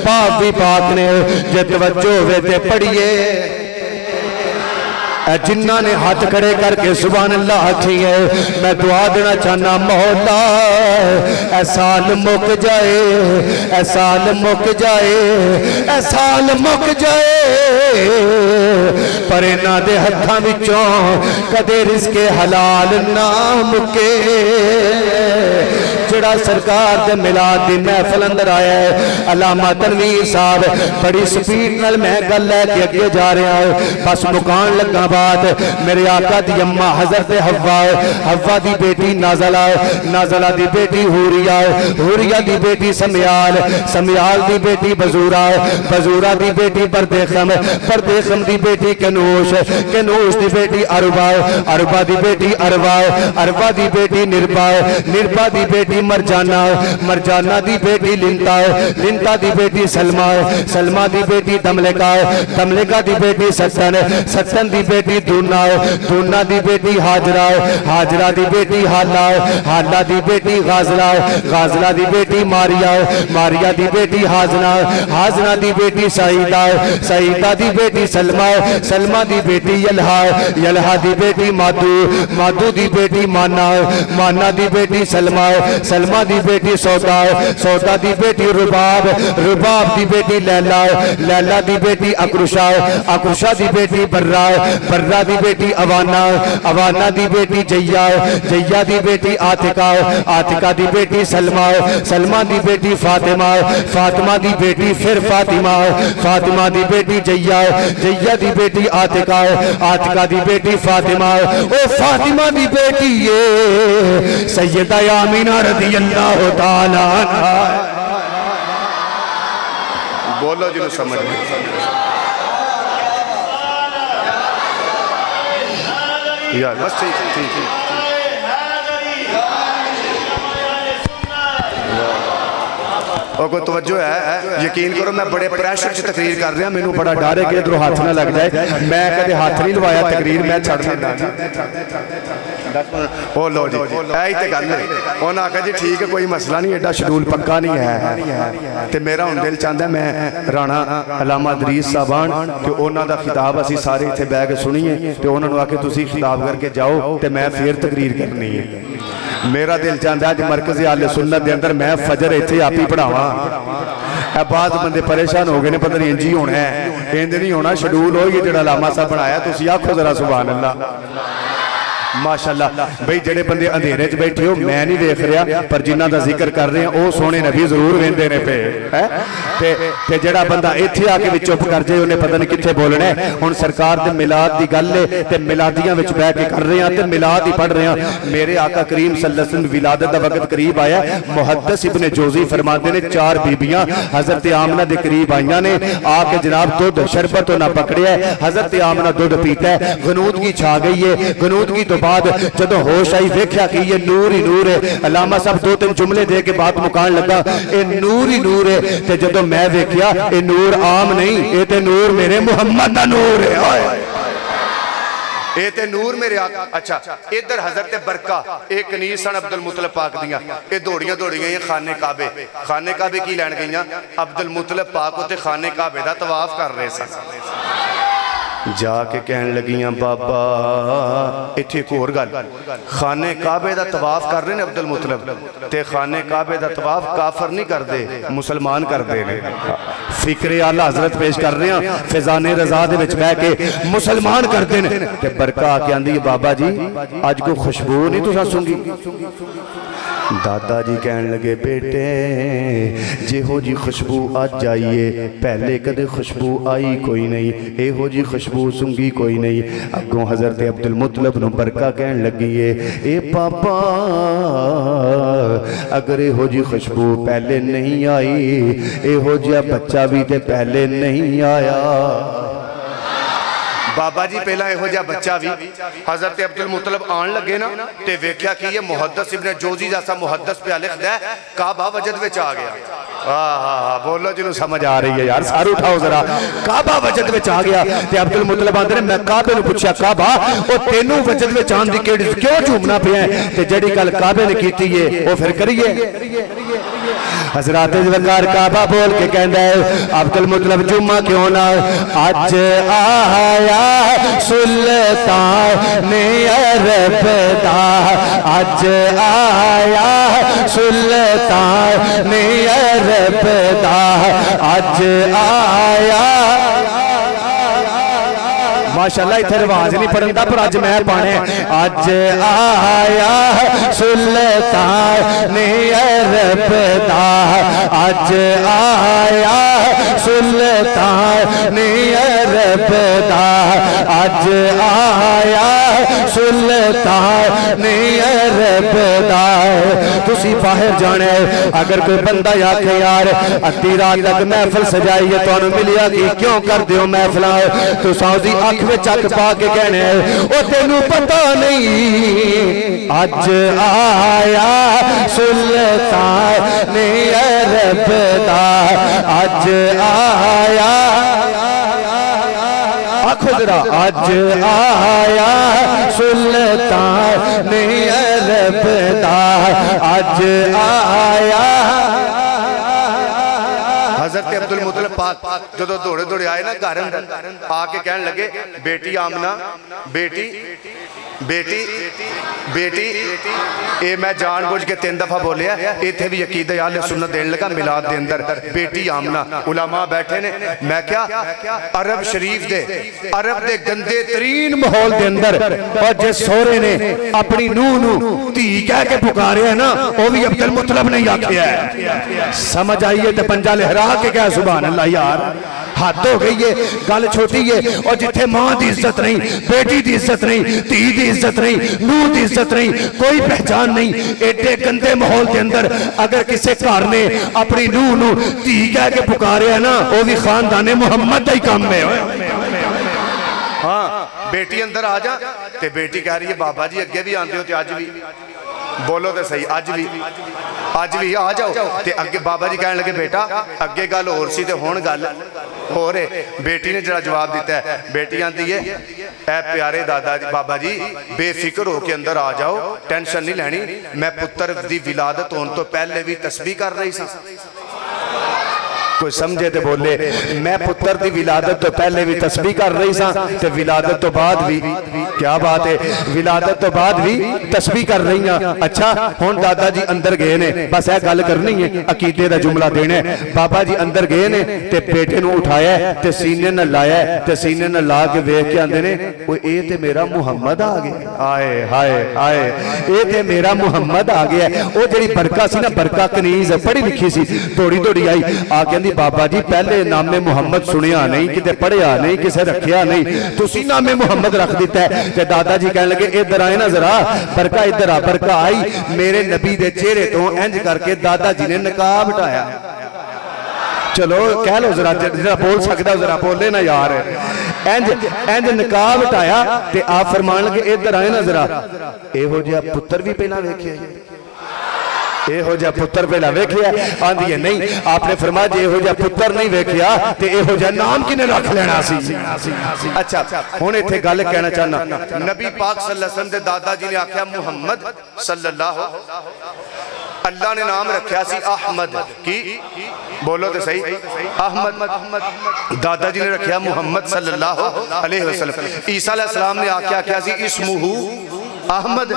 पाक भी पाक ने। जे तवज्जो होवे ते पढ़िए जिन्ना ने हाथ खड़े करके सुभान अल्लाह आखी है। मैं दुआ देना चाहना मौला ऐ साल मुक जाए, ऐ साल मुक जाए, ऐ साल मुक जाए, पर इन्हां दे हत्थां विचों कदे रिज़्क़े हलाल ना मुके। जड़ा सरकार दे मिलाद दी महफिल अंदर आया है अल्लामा तनवीर साहब बड़ी स्पीड नाल मैं गल लैके अगे जा रहा है, बस मुकान लगा बात। मेरे आका दी अम्मा हजरत हव्वा, हव्वा दी बेटी नाज़ला, नाज़ला दी बेटी हुरिया, हुरिया दी बेटी समयाल, समयाल दी बेटी बजूरा, बजूरा दी बेटी परदेखम, परदेखम दी बेटी कनूश, कनूश दी बेटी अरबा, अरबा दी बेटी अरबा, अरबा दी बेटी निर्बा, निर्बा दी बेटी मरजाना, मरजाना दी बेटी लिंता, लिंता दी बेटी सलमा, सलमा दी बेटी दमलेका, दमलेका दी बेटी सत्तन, सत्तन दी बेटी दूना, दूना दी बेटी हाजरा, हाजरा दी बेटी हाला, हाला दी बेटी गाजला, गाजला दी बेटी मारिया, मारिया दी बेटी हाजना, हाजना दी बेटी सईदा, सईदा दी बेटी सलमा, सलमा दी बेटी यलहा, यलहा दी बेटी माधु, माधु दी बेटी माना, माना दी बेटी सलमा, सलमा दी बेटी सौदा, सौदा दी बेटी रुबाब, रुबाब दी बेटी लैला, लैला दी बेटी अक्रुशा, अक्रुशा दी बेटी बर्रा, बर्रा दी बेटी अवाना, अवाना दी बेटी जैया, जैया दी बेटी आतिका, आतिका दी बेटी सलमा, सलमा दी बेटी फातिमा, फातिमा दी बेटी फिर फातिमा, फातिमा दी बेटी जैया, जैया दी बेटी आतिका, आतिका दी बेटी फातिमा, ओ फातिमा दी बेटी ये सैयदा आमीना रज़ी अल्लाह ताला अन्हा। बोलो जी समझ यार बस ठीक ठीक ठीक। और कोई तवज्जो है, यकीन करो मैं बड़े प्रेशर च तकरीर कर रहा, मैनू बड़ा डर है कि इधरों हाथ ना लग जाए। मैं कदे हाथ नहीं लवाया तकरीर, मैं छड़ देना। ओ लो जी यही तो गल है। उन्हें आखा जी ठीक है कोई मसला नहीं, एडा शेड्यूल पक्का नहीं है। तो मेरा हुण दिल चाहता मैं राणा अल्लामा अदरीस साहबान कि उन्हों का खिताब असी सारे इत्थे बह के सुनीए, तो उन्होंने आके तुसीं खिताब करके जाओ तो मैं फिर तकरीर करनी है। मेरा दिल चाहता है मरकज़ आले सुन्नत के अंदर मैं फजर इत्थे आप ही पढ़ावा। बाद बंदे परेशान हो गए ने, पता नहीं इंज ही होना है, इंज नहीं होना, शेड्यूल हो गया जो अल्लामा साहब बनाया। तुसीं आखो जरा सुभान अल्लाह माशाअल्लाह। भाई जेडे बंदे अंधेरे च बैठे हो मैं नहीं देख रहा, पर जिन्हां दा जिक्र कर रहे हैं वो सोने नबी जरूर वेंदे ने पे ते जेड़ा बंदा इत्थे आके भी चुप कर जाए उन्हें पता नहीं कित्थे बोलना है। हुण सरकार दे मिलाद दी गल है ते मिलादियां विच बैठ के कर रहे हैं ते मिलाद ही पढ़ रहे हैं। मेरे आका करीम सल्लल्लाहु अलैहि वसल्लम विलादत दा वक्त करीब आया। मुहद्दिस इब्ने जोजी फरमाते ने 4 बीबियां हजरत आमना दे करीब आईयां ने, आके जनाब दुध शरबत ना पकड़िया, हजरत आमना दुध पीता है, गनूदगी छा गई है। गनूदगी तो बाद जदों होश आई देखा कि ये नूर ही नूर है। अल्लामा साहब 2-3 जुमले दे के बात मुकान लगा, ये नूर ही नूर है। ते जदों मैं देखिया ये नूर आम नहीं, ये ते नूर मेरे मुहम्मद दा नूर है। ये ते नूर मेरे आका। अच्छा इधर हजरत बरका एक कनीज सन अब्दुल मुतलब पाक दियां, ये दौड़ियां दौड़ियां खाने काबे, खाने काबे की लैन गईयां। अब्दुल मुतलब पाक उत्ते खाने काबे दा तवाफ कर रहे सन। जाके कहन लगियां बाबा इत्थे एक होर गल, खाने काबे दा तवाफ कर रहे ने अब्दुल मुतलब, ते खाने काबे दा तवाफ काफर नहीं करते, मुसलमान करते ने। फिक्रे आला हजरत पेश कर रहे हैं, फिजाने रजा दे विच बैठ के मुसलमान करते ने। ते बरका आके आंदी है बाबा जी अज कोई खुशबू नहीं तुसां सूंघी। दादा जी कहन लगे बेटे जिहो जी खुशबू अज आईए पहले कदे खुशबू आई कोई नहीं, एहो जी खुशबू सूंघी कोई नहीं। अगों हजरत अब्दुल मुतलब नूं बरका कहन लगी है ए पापा अगर एहो जी खुशबू पहले नहीं आई, एहो जिहा बच्चा भी ते पहले नहीं आया। बाबा जी पहला एहो जिहा बच्चा भी हजरत अब्दुल मुतलब आन लगे ना ते वेख्या कि ये मुहद्दिस इब्ने जोजी जैसा मुहद्दिस पे लिखदा है काबा वजद विच आ गया। बोलो जिन्हों समझ आ रही है यार, सारू उठाओ जरा। काबा वजद में आ गया ते अब्दुल मुतलब आंदे ने मैं काबे नु पूछया काबा ओ तेनू वजद में आन दी केड़ी क्यों झूमना पिया ते जेड़ी गल काबे ने कीती है ओ फिर करिए। हजरत वकार काबा बोल के कहंदा है अब्दुल मुतलब जुम्मा क्यों ना, अज आया सुल्तान अरब दा, अज आया सुल्तान अरब दा, अज आया। माशाअल्लाह इत्थे रिवाज नहीं पढ़न दा पर अज मैं पाने। अज आया सुल्तान अरब दा, अज आया सुल्तान अरब दा, अज आया सुल्तान अरब दा। तुसी बाहर जाना है, अगर कोई बंदा आखे यार अद्धी रात तक महफिल सजाई है तुहानू मिलिया कि क्यों कर दियो महफिल, तो साउदी अख में चक पा के कहने ओ तेनू पता नहीं अज आया सुल्तान अरब दा, अज आया। आखो जरा अज आया सुल्तान अरब दा, अज आया। हजरत अब्दुल मुतलब पाक जो दौड़े दौड़े आए ना घर आके कहने लगे बेटी आमना, बेटी बेटी बेटी ये मैं जानबूझ के 3 दफा बोलिया, इत्थे भी अकीदा अहले सुन्नत देने लगा मिलाद दे अंदर बेटी आमना। उलमा बैठे ने, मैं क्या अरब शरीफ दे अरब दे गंदे तरीन माहौल दे अंदर और जिस सोहरे ने अपनी नूह नू धी कह के पुकारे ना वो भी अब्दुल मुतलब ने आखिया है। समझ आइए तो पंजा लहरा के क्या सुभान अल्लाह यार, हद हो गई है, गल छोटी है। और जिथे मां की इज्जत नहीं, बेटी की इज्जत नहीं, धी की इज्जत नहीं, नूह की इज्जत नहीं, कोई पहचान नहीं, एडे गंदे माहौल के अंदर अगर किसी घर ने अपनी नूह नू धी कह के पुकारे है ना वो भी खानदाने मुहम्मद का ही काम है। हाँ बेटी अंदर आ जा ते बेटी कह रही है बाबा जी अगे भी आते हो तो अज भी बोलो तो सही, अज भी आ जाओ। ते अगे बाबा जी कहने लगे बेटा अगे गल होर सी ते हुण गल होर है। बेटी ने जरा जवाब दिता है, बेटी आती है ऐ प्यारे दादा जी बाबा जी बेफिक्र होके अंदर आ जाओ, टेंशन नहीं लैनी, मैं पुत्र की विलादत होने तो पहले भी तस्बीह कर रही सी। कोई समझे तो बोले, मैं पुत्र की विलादत तो पहले भी तस्बीह कर रही सा ते विलादत तो बाद भी, क्या बात है, विलादत तो बाद भी तस्बीह कर रही हां। अच्छा हुण दादा जी अंदर गए ने, बस यह गल करनी है, अकीदे का जुमला देना है। बाबा जी अंदर गए ने ते बेटे नूं उठाया ते सीने नाल लाया ते सीने नाल ला के वेख के आंदे ने ओए ए ते मेरा मुहम्मद आ गया, आए हाय हाय ए ते मेरा मुहम्मद आ गया। वो जिहड़ी बरका सी ना, बरका कनीज पढ़ी लिखी सी, दौड़ी दौड़ी आई आ के बाबा जी पहले नामे मुहम्मद सुनिया नहीं, किते पढ़िया नहीं, किसे रखिया नहीं, तुसी नामे मुहम्मद रख दिता है। ते दादा जी कहने लगे इधर आए ना जरा, बरका इधर आ। बरका आई, मेरे नबी दे चेहरे तो इंज करके दादा जी ने निकाब हटाया। चलो कह लो जरा, जरा बोल सकता जरा बोले ना यार, इंज इंज निकाब हटाया ते आप फरमान लगे इधर आए ना जरा, एहो जिहा पुत्र भी पहला वेखिया, एहो जिहा पुत्र पहला वेखिया। आंदी है नहीं, आपने फरमाया जे एहो जिहा पुत्र नहीं वेखिया ते एहो जिहा नाम किने रख लेना सी। अच्छा हुण इत्थे गल कहना चाहना, नबी पाक सल्लल्लाहु अलैहि वसल्लम दे दादा जी ने आख्या मुहम्मद सल्लल्लाहु, अल्लाह ने नाम रखा सी अहमद की, बोलो तो सही अहमद, दादा जी ने रखा मुहम्मद सल्लल्लाहु अलैहि वसल्लम। ईसा अलैहि सलाम ने आख्या सी इस्मुहु अहमद,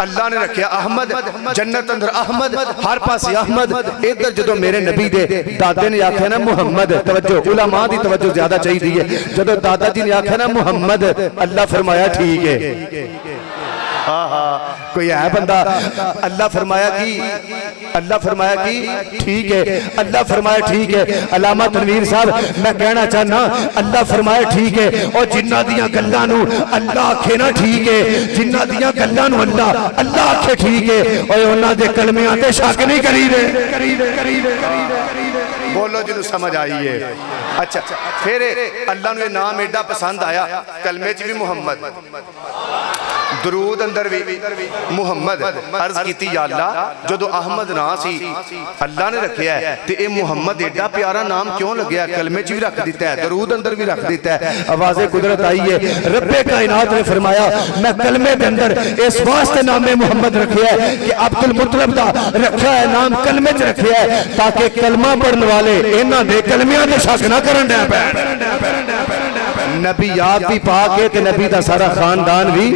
अल्लाह ने रखा अहमद, जन्नत अंदर अहमद, हर पासे अहमद। इधर जो मेरे नबी दे दादे ने आख्या ना मुहम्मद, तवज्जो उलमा दी तवज्जो ज्यादा चाहिए, जो दादा जी ने आख्या ना मुहम्मद, अल्लाह फरमाया ठीक है। हाँ हाँ कोई है बंदा, अल्लाह फरमाया कि ठीक है, अल्लाह फरमाया ठीक है। अलामा तनवीर साहब मैं कहना चाहना, अल्लाह फरमाया ठीक है, और जिन्ना दियां गल्लां नूं अल्लाह आखे ना ठीक है, जिन्ना दियां गल्लां नूं अल्लाह आखे ठीक है, और उन्हां दे कलमियां ते शक नहीं करी दे। बोलो जिन्हों समझ आई है। अच्छा फिर अल्लाह नूं ये नाम एडा पसंद आया, कलमे च भी मुहम्मद, दरूद अंदर भी मुहम्मद अर्ज की या अल्लाह जो अहमद ना सी अल्लाह ने रखा है तो यह मुहम्मद एडा प्यारा नाम क्यों लग्या कलमे च भी रख दिता है दरूद अंदर भी रख दिता है। आवाज़े कुदरत आई है रब्बे कायनात ने फरमाया मैं कलमे के अंदर इस वास्ते नामे मुहम्मद रखा है कि अब्दुल मुतलब का रखा है नाम कलमे च रखा है ताकि कलमा पढ़ने वाले इन्हां दे कलमियां ते शक ना करन दे पैण। नबी याद भी पा के नबी का सारा खानदान भी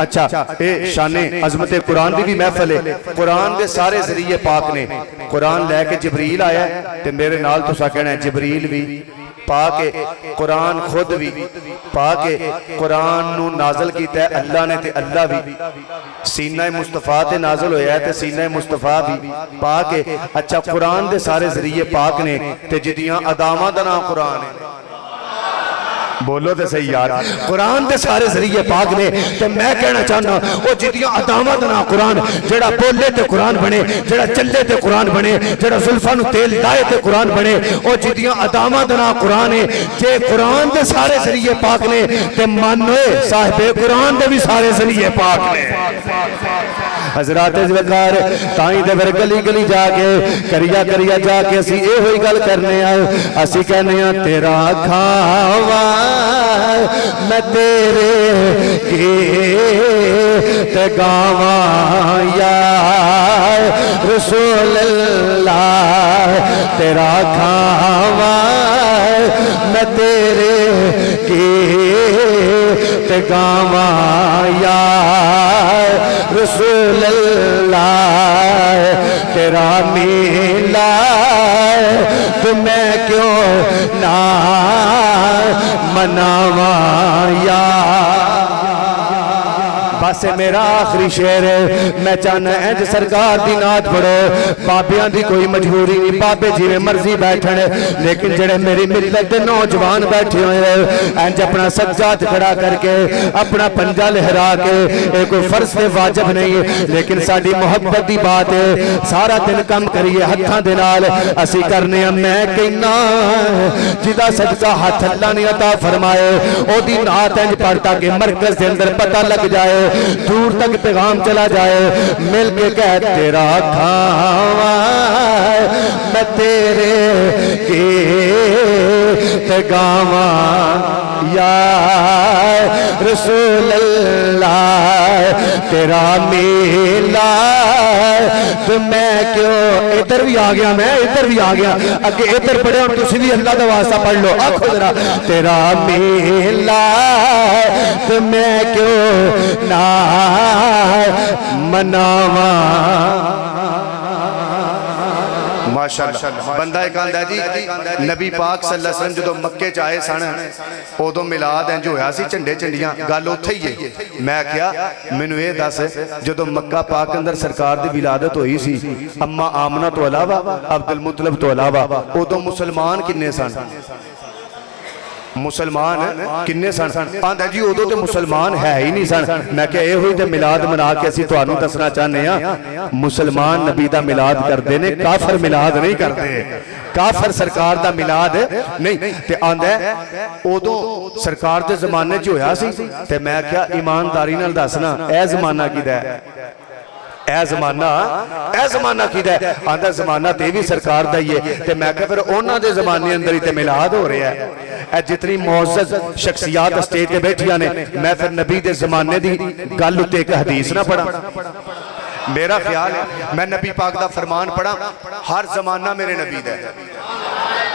अच्छा ए शाने अजमत कुरान की भी महफल है। कुरान के सारे जरिए पाक ने कुरान लैके जबरील आया ते मेरे नाल तुसा कहना है जबरील भी पा के कुरान खुद भी पा के कुरान नू नाजल किया अल्लाह ने ते अल्लाह भी सीना मुस्तफा ते नाजल होया ते सीना मुस्तफा भी पा के अच्छा कुरान के सारे जरिए पाक ने ते जिदियां अदावां दा नाम कुरान है। बोलो तो सही यार कुरान के सारे जरिए पाक ने ते मैं कहना चाहना वो जिदियां अदावां दा नाम कुरान जेड़ा बोले ते कुरान बने जेड़ा चले ते कुरान बने जेड़ा जुल्फां नू तेल लाए ते कुरान बने वो जिदियां अदावां दा नाम कुरान है। जे कुरान के सारे जरिए पाक ने ते मानो साहिबे कुरान के भी सारे जरिए पाक ने। हजरात वकार ताई ते फिर गली गली जाके करिया जाके असी यो ही गल करने असी कहने तेरा खावा मैं तेरे गीत गावा यार रसूल अल्लाह तेरा खावा मैं तेरे गीत गावा यार रसूल अल्लाह तेरा मिला तो मैं क्यों ना मनावा यार। बस मेरा आखिरी शेर है मैं चाहना इंज सरकार की नात पढ़ो बाबियां की कोई मजबूरी नहीं बाबे जिवें मर्जी बैठन लेकिन जेड़े मेरी मिलत के नौजवान बैठे हुए इंज अपना सज्जाद खड़ा करके अपना पंजा लहरा के ये कोई फर्ज से वाजिब नहीं लेकिन साड़ी मुहब्बत की बात है सारा दिन कम करिए हत्थां दे नाल असी करने मैं कहना जिदा सदका हाथ अल्लाह ने अता फरमाए ओदी नात इंज पढ़ ताकि मरकज के अंदर पता लग जाए दूर तक पैगाम चला जाए मिल के कह तेरा खावा मैं तेरे गीत गावा यार रसूल अल्लाह तेरा मेला तो मैं क्यों इधर भी आ गया मैं इधर भी आ गया अगे इधर पढ़े और तुम भी अल्लाह का वास्ता पढ़ लो आखो जरा तेरा मेला तो मैं क्यों ना मनावा। माशाअल्लाह बंदा एक आंदा जी नबी पाक सल्लल्लाहु अलैहि वसल्लम जो मक्के च आए सन उदो मिलाद इंज होया सी झंडे झंडियां गल उत्थे ही है। मैं क्या मैनू ये दस जो मक्का पाक अंदर सरकार की विलादत हुई सी अम्मा आमना तो अलावा अब्दुल मुतलब तो अलावा उदो मुसलमान किन्ने सन मुसलमान किन्ने सन आंदा जी उदो तो मुसलमान है ही नहीं सन। मैं क्या ये हुई तो मिलाद मना के असीं तुहानूं दसना चाहते हैं मुसलमान नबी दा मिलाद करते ने काफर मिलाद नहीं करते काफर सरकार दा मिलाद नहीं ते आंदा उदो सरकार के जमाने च होया सी ते मैं क्या ईमानदारी नाल दसना ए जमाना किदा है ए जमाना किदा है आंदा जमाना ते भी सरकार दा ही है ते मैं क्या फिर उन्हां दे जमाने अंदर ही ते मिलाद हो रहा है। जितनी मुअज़्ज़ज़ शख्सियात स्टेज पे बैठियां ने मैं फिर नबी दे जमाने दी गल उत्ते एक हदीस ना पढ़ा मेरा ख्याल है मैं नबी पाक दा फरमान पढ़ा हर जमाना मेरे नबी दा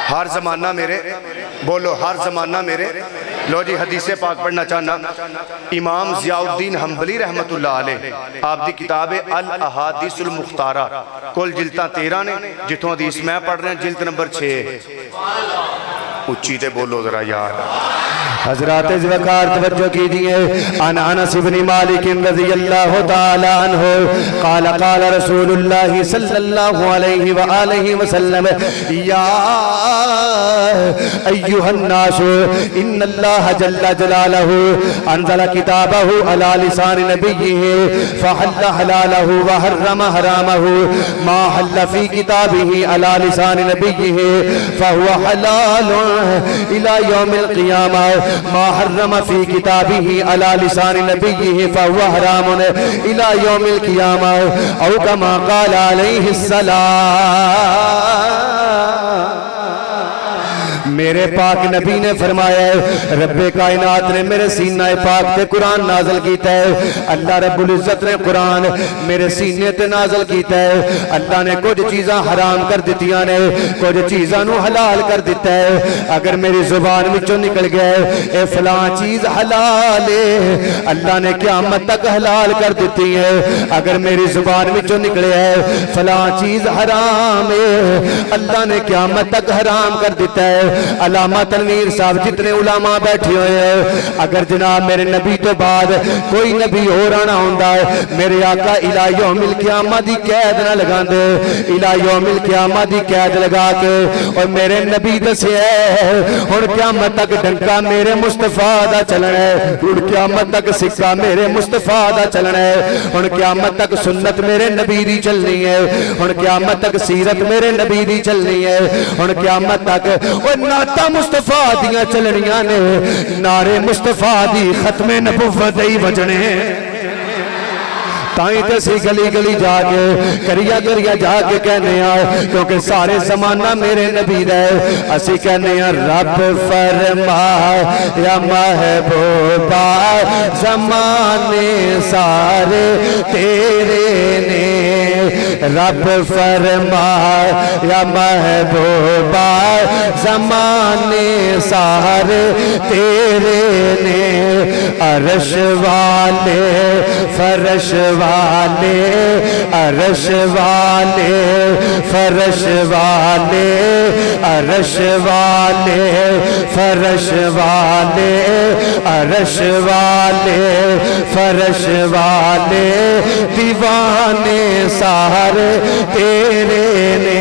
हर जमाना मेरे बोलो हर जमाना मेरे लो जी हदीसे पाक पढ़ना चाहना इमाम ज़ियाउद्दीन हम्बली रहमतुल्लाह अलैह आप दी किताब है अल अहादीसुल मुख्तारा कुल जिल्दां 13 ने जिथों हदीस मैं पढ़ रहा जिल्द नंबर 6 उच्ची ते बोलो जरा यार। हजरात ज़वकार तवज्जो कीजिए अनस इब्न मालिक रज़ियल्लाहु ताला अन्हु क़ाल क़ाल रसूलुल्लाह सल्लल्लाहु अलैहि व आलिहि वसल्लम या अय्युहन नास इन्नल्लाह जल्ला जलालहु अंज़ल किताबहु अला लिसान नबिय्यिहि फहल्ल हलालहु व हर्रम हरामहु मा हल्ल फी किताबिहि अला लिसान नबिय्यिहि फहुव हलाल इला यौमिल क़ियामह मा हर्रम फी किताबिही अला लिसान नबिय्यिही फहुव हरामुन इला यौमिल क़ियामा औ कमा क़ाल मेरे पाक नबी ने फरमाया रब्बे कायनात ने मेरे सीना पाक ते कुरान नाज़िल कीता है। अल्लाह रब्बुल इज्जत ने कुरान मेरे सीने ते नाज़िल कीता है। अल्लाह ने कुछ चीज़ां हराम कर दित्तियां ने, कुछ चीज़ां नू हलाल कर दिता है। अगर मेरी जुबान विचों निकल गया ए फलां चीज़ हलाल है, अल्लाह ने क़यामत तक हलाल कर दित्ती है। अगर मेरी जुबान विचों निकले है फलां चीज़ हराम है, अल्लाह ने क़यामत तक हराम कर दिता है। अलामा तनवीर साहब जितने उलामा बैठे हुए हैं, अगर जनाब मेरे नबी तो बाद कोई नबी और आना होंदा है, मेरे आका इला यौमिल क़ियामा दी कैद ना लगांदे, इला यौमिल क़ियामा दी कैद लगा के और मेरे नबी दसिया हुण क़यामत तक डंका मेरे मुस्तफा दा चलना है, हुण क़यामत तक सिक्का मेरे मुस्तफा दा चलना है, हुण क़यामत तक सुन्नत मेरे नबी दी चलनी है, हुण क़यामत तक सीरत मेरे नबी दी चलनी है, हुण क़यामत तक नाता मुस्तफा दियां चलनियां ने, नारे मुस्तफा दी खत्मे नबुव्वत ही वजने ताई ते सी गली गली जाके करिया करिया जाके कहने क्योंकि सारे जमाना मेरे नबी दा है। असी कहने रब फरमा या महबूबा जमाने सारे तेरे ने, रब फरमा या महबूबा जमाने सारे तेरे ने, अरश वाले फरश वाले, अरश वाले फरश वाले, अरश वाले फरश वाले, अरश वाले फरश वाले दीवाने सारे तेरे ने।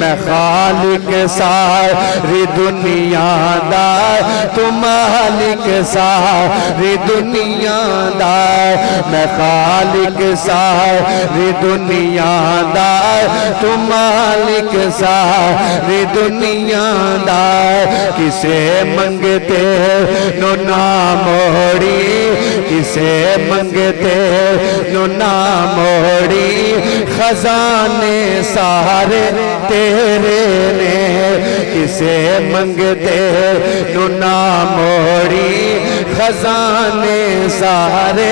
मैं खालिक सारी दुनिया दा, तू मालिक सारी दुनिया दा, मैं खालिक सारी दुनिया दा, तू मालिक सारी दुनिया दा। किसे मंगते नो ना मोड़ी, किसे मंगते नो ना मोड़ी, खजाने सारे तेरे ने, किसे मंगते नो ना मोड़ी, खजाने सारे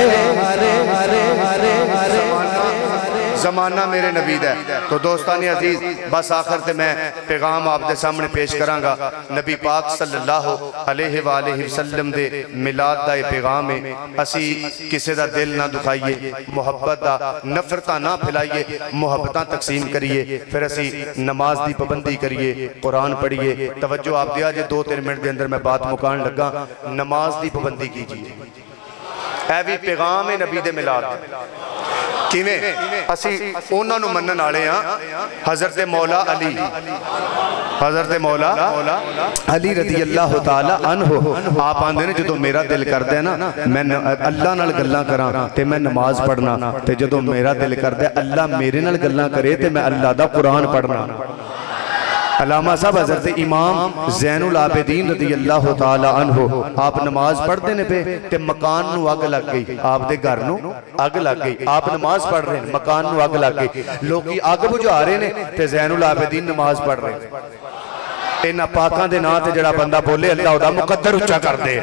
जमाना मेरे नबी दा। तो दोस्तानी अजीज बस आखिर ते मैं पैगाम आप दे सामने पेश करांगा। नबी पाक सल्लल्लाहु अलैहि वसल्लम दे मिलाद दा पैगाम है। असी किसी दा दिल ना दुखाइए, मुहब्बत दा नफरता ना फैलाइए, मुहब्बतां तकसीम करिए, फिर असी नमाज दी पाबंदी करिए, कुरान पढ़िए। तवज्जो आप दिया जे 2-3 मिनट के अंदर मैं बात मुकान लगा। नमाज दी पाबंदी कीजिए, ऐ भी पैगाम है नबी दे मिलाद। किवें असी उन्हां नूं मनण वाले हां। हज़रत मौला अली, हज़रत मौला अली रज़ी अल्लाह तआला अन्हु आप आंदे ने जदों मेरा दिल करदा है ना मैं अल्लाह नाल गल्लां करां ते मैं नमाज पढ़ना, ते जदों मेरा दिल करदा अल्लाह मेरे नाल गल्लां करे ते मैं अल्लाह दा कुरान पढ़ना। अलामा साहब हज़रत इमाम ज़ैनुल आबिदीन रज़ी अल्लाह तआला अन्हु आप नमाज पढ़ते ने पे ते मकान नू अग लग गई, आप दे घर नू अग लग गई। आप नमाज पढ़ रहे हैं, मकान नू अग लग गई, लोग अग बुझा रहे ने ते ज़ैनुल आबिदीन नमाज पढ़ रहे। इन्हां पाकां दे नां ते जिहड़ा बंदा बोले अल्लाह उहदा मुकद्दर उच्चा कर दे।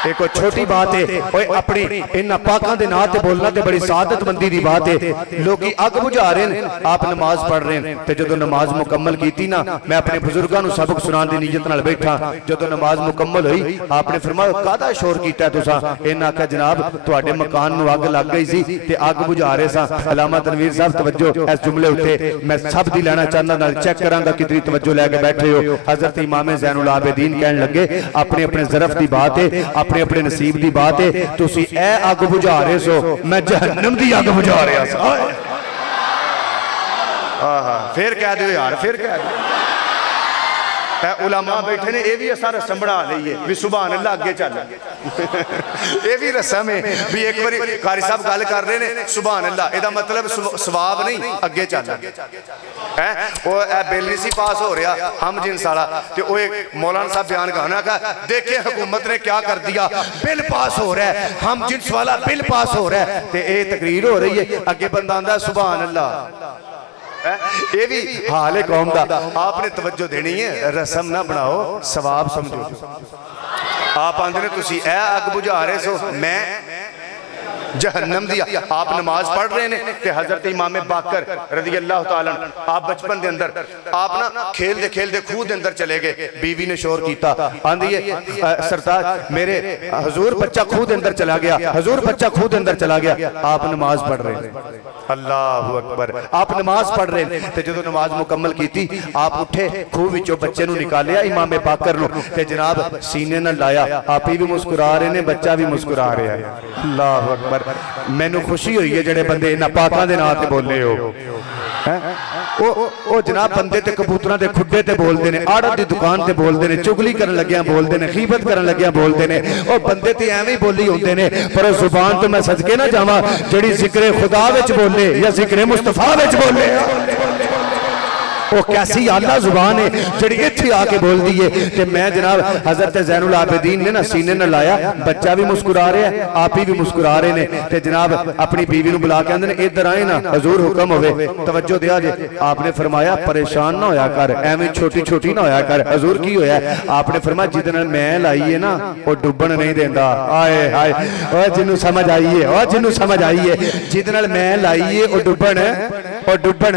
ये कोई छोटी बात है? ओए अपनी इन पाकां दे नां ते बोलना ते बड़ी सादतमंदी दी बात है। लोग अग बुझा रहे हैं, आप नमाज पढ़ रहे हैं। ते जदों नमाज मुकम्मल कीती ना, मैं अपने बुजुर्गों को सबक सुनाने दी नीयत नाल बैठा। जदों नमाज मुकम्मल हुई आपने फरमाया कादा शोर कीता तुसां? इन्हां आख्या जनाब तुहाडे मकान नूं अग लग गई सी ते अग बुझा रहे सा। अलामा तनवीर साहब तवज्जो इस जुमले उत्ते मैं सब दी लेना चाहना, नाल चेक करांगा कितनी तवज्जो लैके बैठे हो। हज़रत इमाम ज़ैनुल आबिदीन कहन लगे अपने अपने ज़रफ की बात है, अपने अपने नसीब की बात है। तुसी ए अग बुझा रहे सो, मैं जहन्नम की अग बुझा रहा सा। फिर कह दो यार, फिर कह दो उलामा बैठे ने, ये भी असा रस्म बना लीए भी सुभान अल्लाह अगे चल। ये भी रस्म है भी एक बार कारी साहब गल कर रहे हैं सुभान अल्लाह, ਇਹਦਾ मतलब सवाब नहीं अगे चल है। वो बिल नहीं सी पास हो रहा हम जिन्स वाला, तो वो एक मौलाना साहब बयान करना का देखिए हुकूमत ने क्या कर दिया, बिल पास हो रहा है, हम जिन्स वाला बिल पास हो रहा है, तो ये तकरीर हो रही है, अगे बंदा आंदा सुभान अल्लाह। ये भी हाल है कौम का। आपने तवज्जो देनी है, रस्म ना बनाओ, सवाब समझो। आप आंदे ने तुसी ए अग बुझा रहे सो, मैं जहन्नम दिया। आप नमाज पढ़ रहे ने ते हजरत इमाम बाकर रज़ी अल्लाह तआला आप बचपन के अंदर आप ना खेलते खूह के अंदर चले गए, बीवी ने शोर किया, आंदी है सरताज मेरे हजूर बच्चा खूह के अंदर चला गया, हजूर बच्चा खूह के अंदर चला गया। आप नमाज पढ़ रहे हैं, अल्लाहु अकबर, आप नमाज पढ़ रहे हैं, तो जो नमाज मुकम्मल की आप उठे, खूह विचों बच्चे नूं निकालिया इमाम बाकर नूं ते जनाब सीने नाल लाया, आप ही भी मुस्कुरा रहे ने, बच्चा भी मुस्कुरा रहा है। अल्लाहु अकबर। मैनू खुशी हुई है जेडे बंदे इन्हां पाकां दे नाम ते बोले हो। ओ जनाब बंदे ते कबूतरां दे खुड्डे ते बोलते ने, आड़त दी दुकान ते बोलते ने, चुगली करन लग्या बोलते ने, खीबत करन लग्या बोलते ने। ओ बंदे ते एवें बोली होंदे ने, पर जुबान तो मैं सदके ना जावां जेड़ी जिक्र खुदा विच बोले या जिक्र मुस्तफा विच बोले। वो कैसी आला जुबान है जी इत्थे आके बोल दी है। कि मैं जनाब हजरत ज़ैनुल आबिदीन ने ना सीने न लाया, बच्चा भी मुस्कुरा रहा है, आप ही भी मुस्कुरा रहे ने, ते जनाब अपनी बीवी बुला के आंदे ने इधर आए ना हजूर हुक्म होवे तवज्जो दिया जे। आपने फरमाया परेशान ना होया कर, एवें छोटी छोटी ना होया कर। हजूर की होया? आपने फरमाया जिदे नाल मैं लाई है ना वो डुबण नहीं देंदा। आए हाय ओ जिन्नू समझ आई है, ओ जिन्नू समझ आई है, जिदे नाल मैं लाई है वो डुबण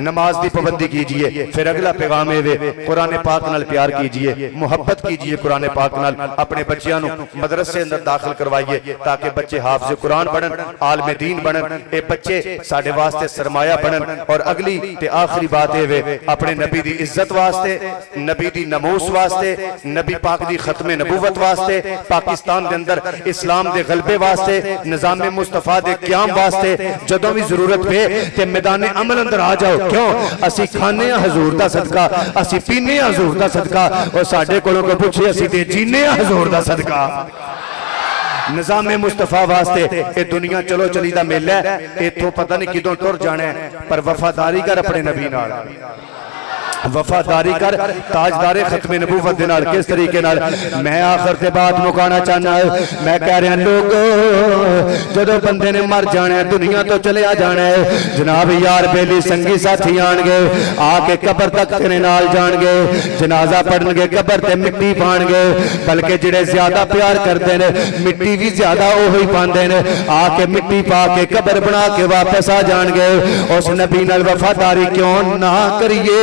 नमाज की पाबंदी कीजिए। फिर अगला पैगाम है कुरान पाक नाल प्यार कीजिए, मुहब्बत कीजिए कुरान पाक नाल। अपने बच्चों को मदरसे अंदर दाखिल करवाइए ताकि बच्चे हाफिज़ कुरान बनन, आलिम दीन बनन। ये बच्चे साडे वास्ते सरमाया बनन। और अगली ते आखिरी बात है अपने नबी दी इज्जत वास्ते, नबी दी नमूस वास्ते, नबी पाक दी खत्मे नबूवत वास्ते, पाकिस्तान के अंदर इस्लाम दे गलबे वास्ते, निजाम मुस्तफा दे क्याम वास्ते जदों भी जरूरत पे ते मैदान अमल अंदर आ जाओ। क्यों? असी खाने हजूर दा सदका, असी पीने हजूर दा सदका, और साडे कोलों को पूछे असी ते जीने हजूर दा सदका। निजाम मुस्तफा वास्ते ये दुनिया चलो चली दा मेला है, इथों पता नहीं किदों टुर जाना है, पर वफादारी कर अपने नबी नाल, वफादारी कर ताजदारे खत्मे नबूवत दे नाल। किस तरीके नाल? मैं आखिर ते बात मुकाना चाहना, मैं कह रहा लोग जदों बंदे ने मर जाना है, दुनिया तो चलिया जाना है, जनाब यार बेली संगी साथी आणगे, आके कबर तक तेरे नाल जाणगे, जनाजा पढ़नगे, कबर ते मिट्टी पाणगे, बल्कि जिहड़े ज्यादा प्यार करते हैं मिट्टी भी ज्यादा ओही पांदे ने, आके मिट्टी पा के कबर बना के वापस आ जाणगे। उस नबी नाल वफादारी क्यों ना करिए?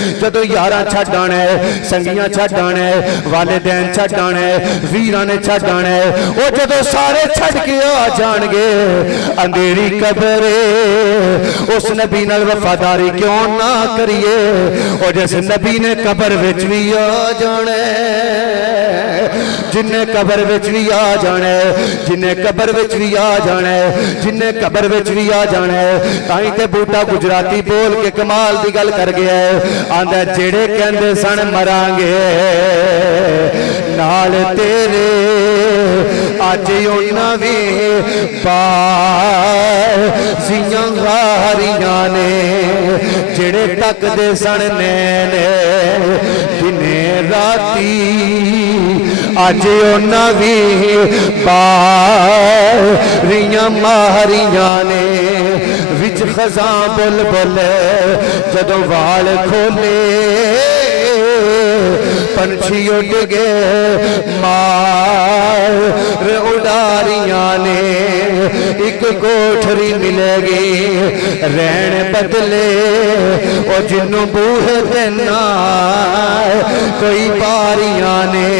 जदों यारा छड्ड आना है, संगियां छड्ड आना है, वालिदैन छड्ड आना है, वीरां ने छड्ड आना है, वो जदों सारे छड्ड के आ जाणगे अंधेरी कब्र, उस नबी नाल वफादारी क्यों ना करिए? और जिस नबी ने कब्र विच भी आ जाना है, जिन्हें कब्र विच भी आ जाना है, जिन्हें कब्र विच भी आ जाना है, जिन्हें कब्र विच भी आ जाना है। ताई ते बूटा गुजराती बोल के कमाल दी गल कर गया है, आंदा जेड़े कहंदे सन मरांगे नाल तेरे, अज उन्हां भी बाजियां हारियां ने, जेड़े तकदे सन नैन दिने राती, अज उन्हां भी बारियां मारियां ने। विच खजा बुल बुल जदों वाल खोले, पंछी उड़ गए मार उडारियां ने, एक कोठरी मिलेगी रहन बदले, और जिन्नों बूहे देना कोई बारियां ने,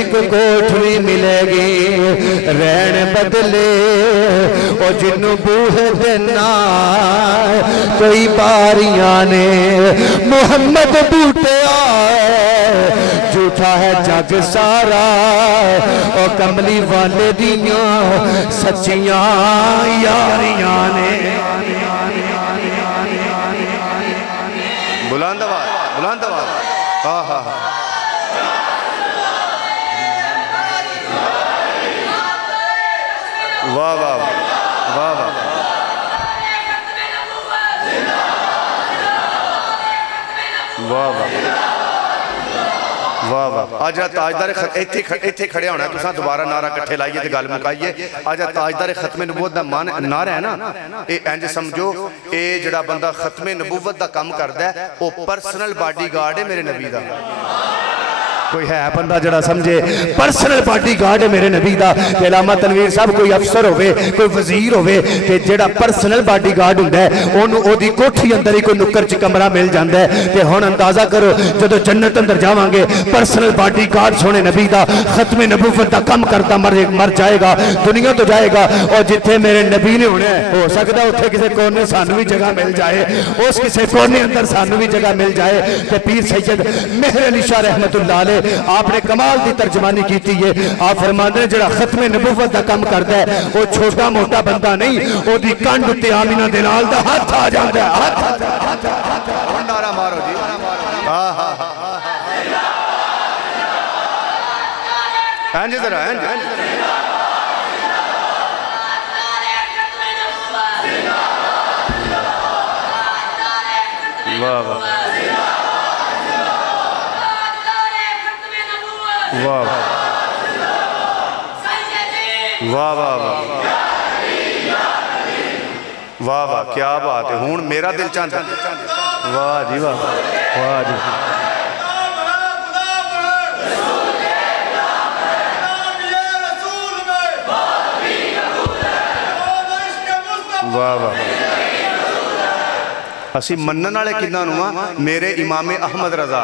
एक कोठरी मिलेगी रहन बदले, और जिन्नों बूहे देना कोई बारियां ने। मोहम्मद बूटे झूठा है जग सारा, और कमली वाले दियां सच्चियां यारियां ने। बुलंद आवाज़, बुलंद आवाज़। हाँ हाँ हाँ वाह वाह वाह वाह वाह वाह वाह। अज ताजदार इत्थे खड़े होना तुसां दोबारा नारा कट्ठे लाइए तो गल मुकाइए। अज ताजदार खत्मे नबूवत का मन नारा है ना, ये इंज समझो ये जिहड़ा बंदा खत्मे नबूवत का काम करता है वो पर्सनल बॉडी गार्ड है मेरे नबी का। कोई है बंदा जड़ा समझे पर्सनल बॉडी गार्ड है मेरे नबी दा। अलामा तनवीर साहब कोई अफसर होवे कोई वजीर होवे ते जेड़ा पर्सनल बॉडी गार्ड हुंदा है ओनू ओदी कोठी अंदर ही कोई नुक्कर च कमरा मिल जांदा है। ते हुण अंदाजा करो जदों जन्नत अंदर जावांगे पर्सनल बॉडी गार्ड सोने नबी दा खत्मे नबूवत दा काम करता मर जाएगा, दुनिया तो जाएगा। और जिथे मेरे नबी ने होना हो सकदा उत्थे किसी कोने सानू भी जगह मिल जाए, उस किसी कोने अंदर सानू भी जगह मिल जाए। ते पीर सैयद मेहर अली शाह रहमतुल्लाह अलैह आपने कमाल की तर्जमानी की है। आप फरमाते हैं जड़ा खत्मे नबूवत का काम करता है वो छोटा मोटा बंदा नहीं, ओदी कंध उत्ते आमीना दे नाल दा हाथ आ जाता है। हाथ नारा मारो जी। हां हां हां जी जरा वाह वाह वाह वाह वाह वाह वाह क्या बात है। हूँ मेरा दिल चाहता वाह जी वाह वाह जी वाह वाह। असी मनन वाले किन्ना नु मेरे इमामे अहमद रजा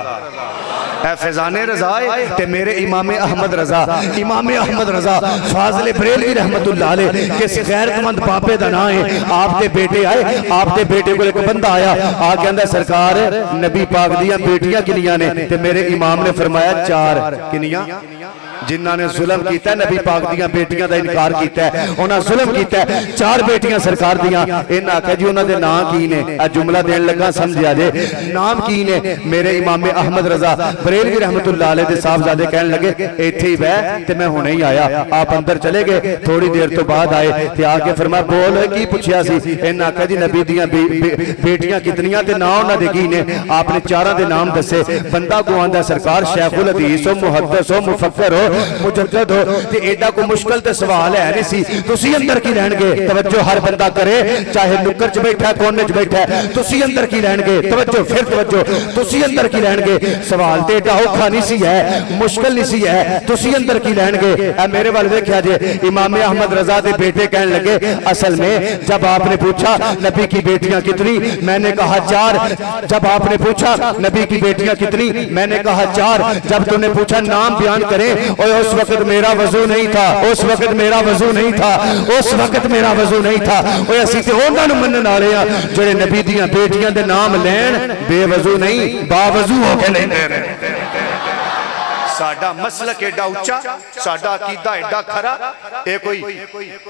फैजाने रजा है ते मेरे इमामे अहमद रजा। इमामे अहमद रजा फाजले बरेलवी रहमतुल्लाह अलैह किस गैरतमंद बाबे दा नाम है। आपके बेटे आए, आपके बेटे को एक बंदा आया आ कहंदा सरकार नबी पाक दियां बेटियां किनियां ने ते मेरे इमाम ने फरमाया 4। किनियां जिन्होंने जुल्म किया नबी पाक दियां बेटियां का इनकार किया, उन्हें जुल्म किया 4 बेटियां सरकार दियां। इन्हें आख्या जी उन्होंने नाम की ने, जुमला देन लगा समझ आ जाए नाम की ने। मेरे इमामे अहमद रजा बरेलवी रहमतुल्लाह अलैह दे साहबजादे कहने लगे इत्थे ही बह ते मैं हुणे ही आया। आप अंदर चले गए, थोड़ी देर तो बाद आए ते आके फरमाया बोल की पूछया सी। इन्हें आख्या जी नबी दियां बेटियां कितनियां ते नाम उन्हां दे की ने। आपने 4 दे नाम दसे। बंदा को आंदा सरकार शेखुल हदीस हो, मुहद्दिस हो, मुफक्किर हो, मुजद्दिद हो ते एडा कोई मुश्किल ते सवाल है नहीं सी। तुसी अंदर की लैणगे तवज्जो हर बंदा करे, चाहे नुक्कर च बैठा कोने च बैठा तुसी अंदर की लैणगे तवज्जो फिर तवज्जो तुसी अंदर की लैणगे। सवाल ते एडा औखा नहीं सी है, मुश्किल नहीं सी है, तुसी अंदर की लैणगे। ए मेरे वाल देखिया जे इमाम अहमद रजा दे बेटे कहने लगे असल में जब आपने पूछा नबी की बेटियां कितनी, मैंने कहा 4। जब आपने पूछा नबी की बेटियां कितनी, मैंने कहा 4। जब तूने पूछा नाम बयान करे और उस वक्त मेरा वजू नहीं था, उस वक्त मेरा वजू नहीं था, उस वक्त मेरा वजू नहीं था। ओए असीं ते उन्हां नूं मनण वाले आ जिहड़े नबी दियां बेटियां दे नाम लैण बेवजू नहीं बावजू हो के लैंदे ने। साडा मसलक एडा उच्चा, साडा अकीदा एडा खरा, ये कोई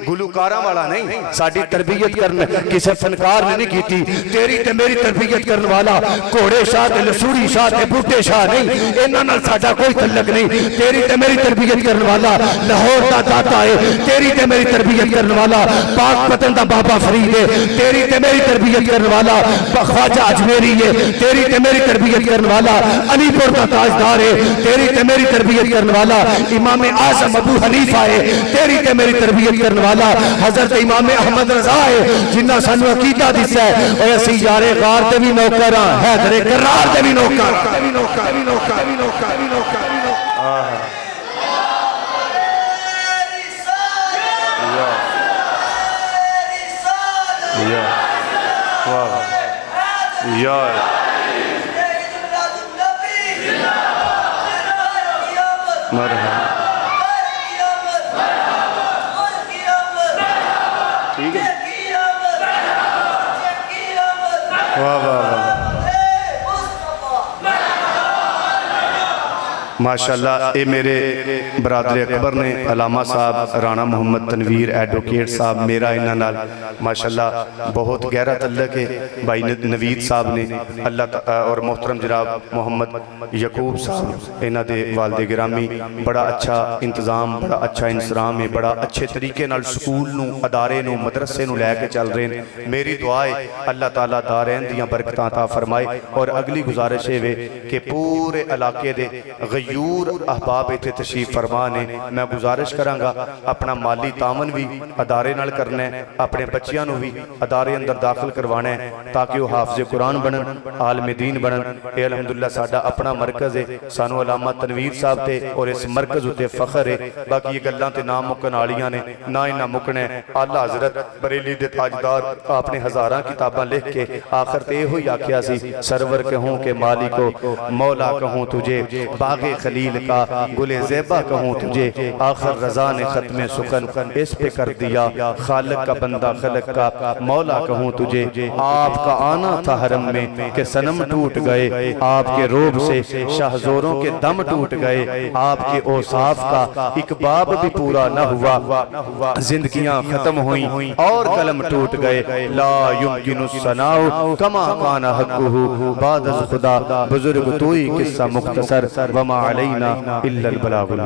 गुलकारा वाला नहीं। साडी तरबियत करन किसी फनकार ने नहीं की। तेरी ते मेरी तरबियत करने वाला घोड़े शाह ते लसूड़ी शाह ते बूटे शाह नहीं, इन्हां नाल साडा कोई तल्लक नहीं। तेरी ते मेरी तरबियत करने वाला लाहौर दा दाता है, तेरी ते मेरी तरबियत करने वाला पाक पतन दा बाबा फरीद है, तेरी ते मेरी तरबियत करने वाला ख्वाजा अजमेरी है, तेरी ते मेरी तरबियत करने वाला अलीपुर का ताजदार है, तेरी ते मेरी तरबियत करने वाला इमाम आजम अबू हनीफा है, तेरी ते मेरी तरबियत करने वाला हजरत इमाम अहमद रजा है जिन्ना सानू अकीदा दिसा है। और असी यारे गार ते भी नौकर हां, हैदरे करार ते भी नौकर। ठीक है वाह वाह वाह माशाल्लाह ये मेरे बरादर अकबर ने अलामा साहब राणा मोहम्मद तनवीर एडवोकेट साहब मेरा इन्हां नाल माशाल्लाह बहुत गहरा तल्लक है। भाई नवीद साहब ने अल्लाह और मोहतरम जनाब मोहम्मद यकूब साहब इन्हां दे वालिद गिरामी बड़ा अच्छा इंतजाम बड़ा अच्छा इंसराम है, बड़ा अच्छे तरीके नाल स्कूल नूं अदारे नूं मदरसे नूं लैके चल रहे हैं। मेरी दुआ है अल्लाह ताला दारैन दियां बरकतां अता फरमाए। और अगली गुजारिश है कि पूरे इलाके दे गयूर अहबाब इत्थे तशरीफ फरमा ने मैं गुजारिश करांगा अपना माली तावन भी अदारे नाल करना है, अपने बच्चियां नूं भी अदारे अंदर दाखिल करवाना है ताकि वह हाफिज़े कुरान बनन आलम दीन बनन। ये अल्हम्दुलिल्लाह साडा अपना मरकज़ है, सानू अलामा तनवीर साहब ते और इस मरकज़ उत्ते फखर है। बाकी ये गल्लां ते ना मुकन वालियां ने ना इन्ना मुकना है। आला हज़रत बरेली दे ताजदार आपने हज़ारां किताबां लिख के आखिर ते इहो ही आख्या सी सरवर कहूँ के मालिको मौला कहूँ तुझे बागे खलील का गुले ज़ेबा कहूँ तुझे आखिर रज़ा ने ख़त्मे सुकन इस पे कर दिया खालिक का बंदा खलक का मौला कहूँ तुझे। आपका आना था हरम में के सनम टूट गए, आपके रोब से शाहजोरों के दम टूट गए, आपके औसाफ का एक बाब भी पूरा न हुआ, जिंदगियां खत्म हुई और कलम टूट गए। ला युमकिनु सनाउ कमा काना हक़्क़ुहु बाद अज़ खुदा बुजुर्ग तोई किस्सा मुख्तसर वमा अलैना इल्लल बलागुल।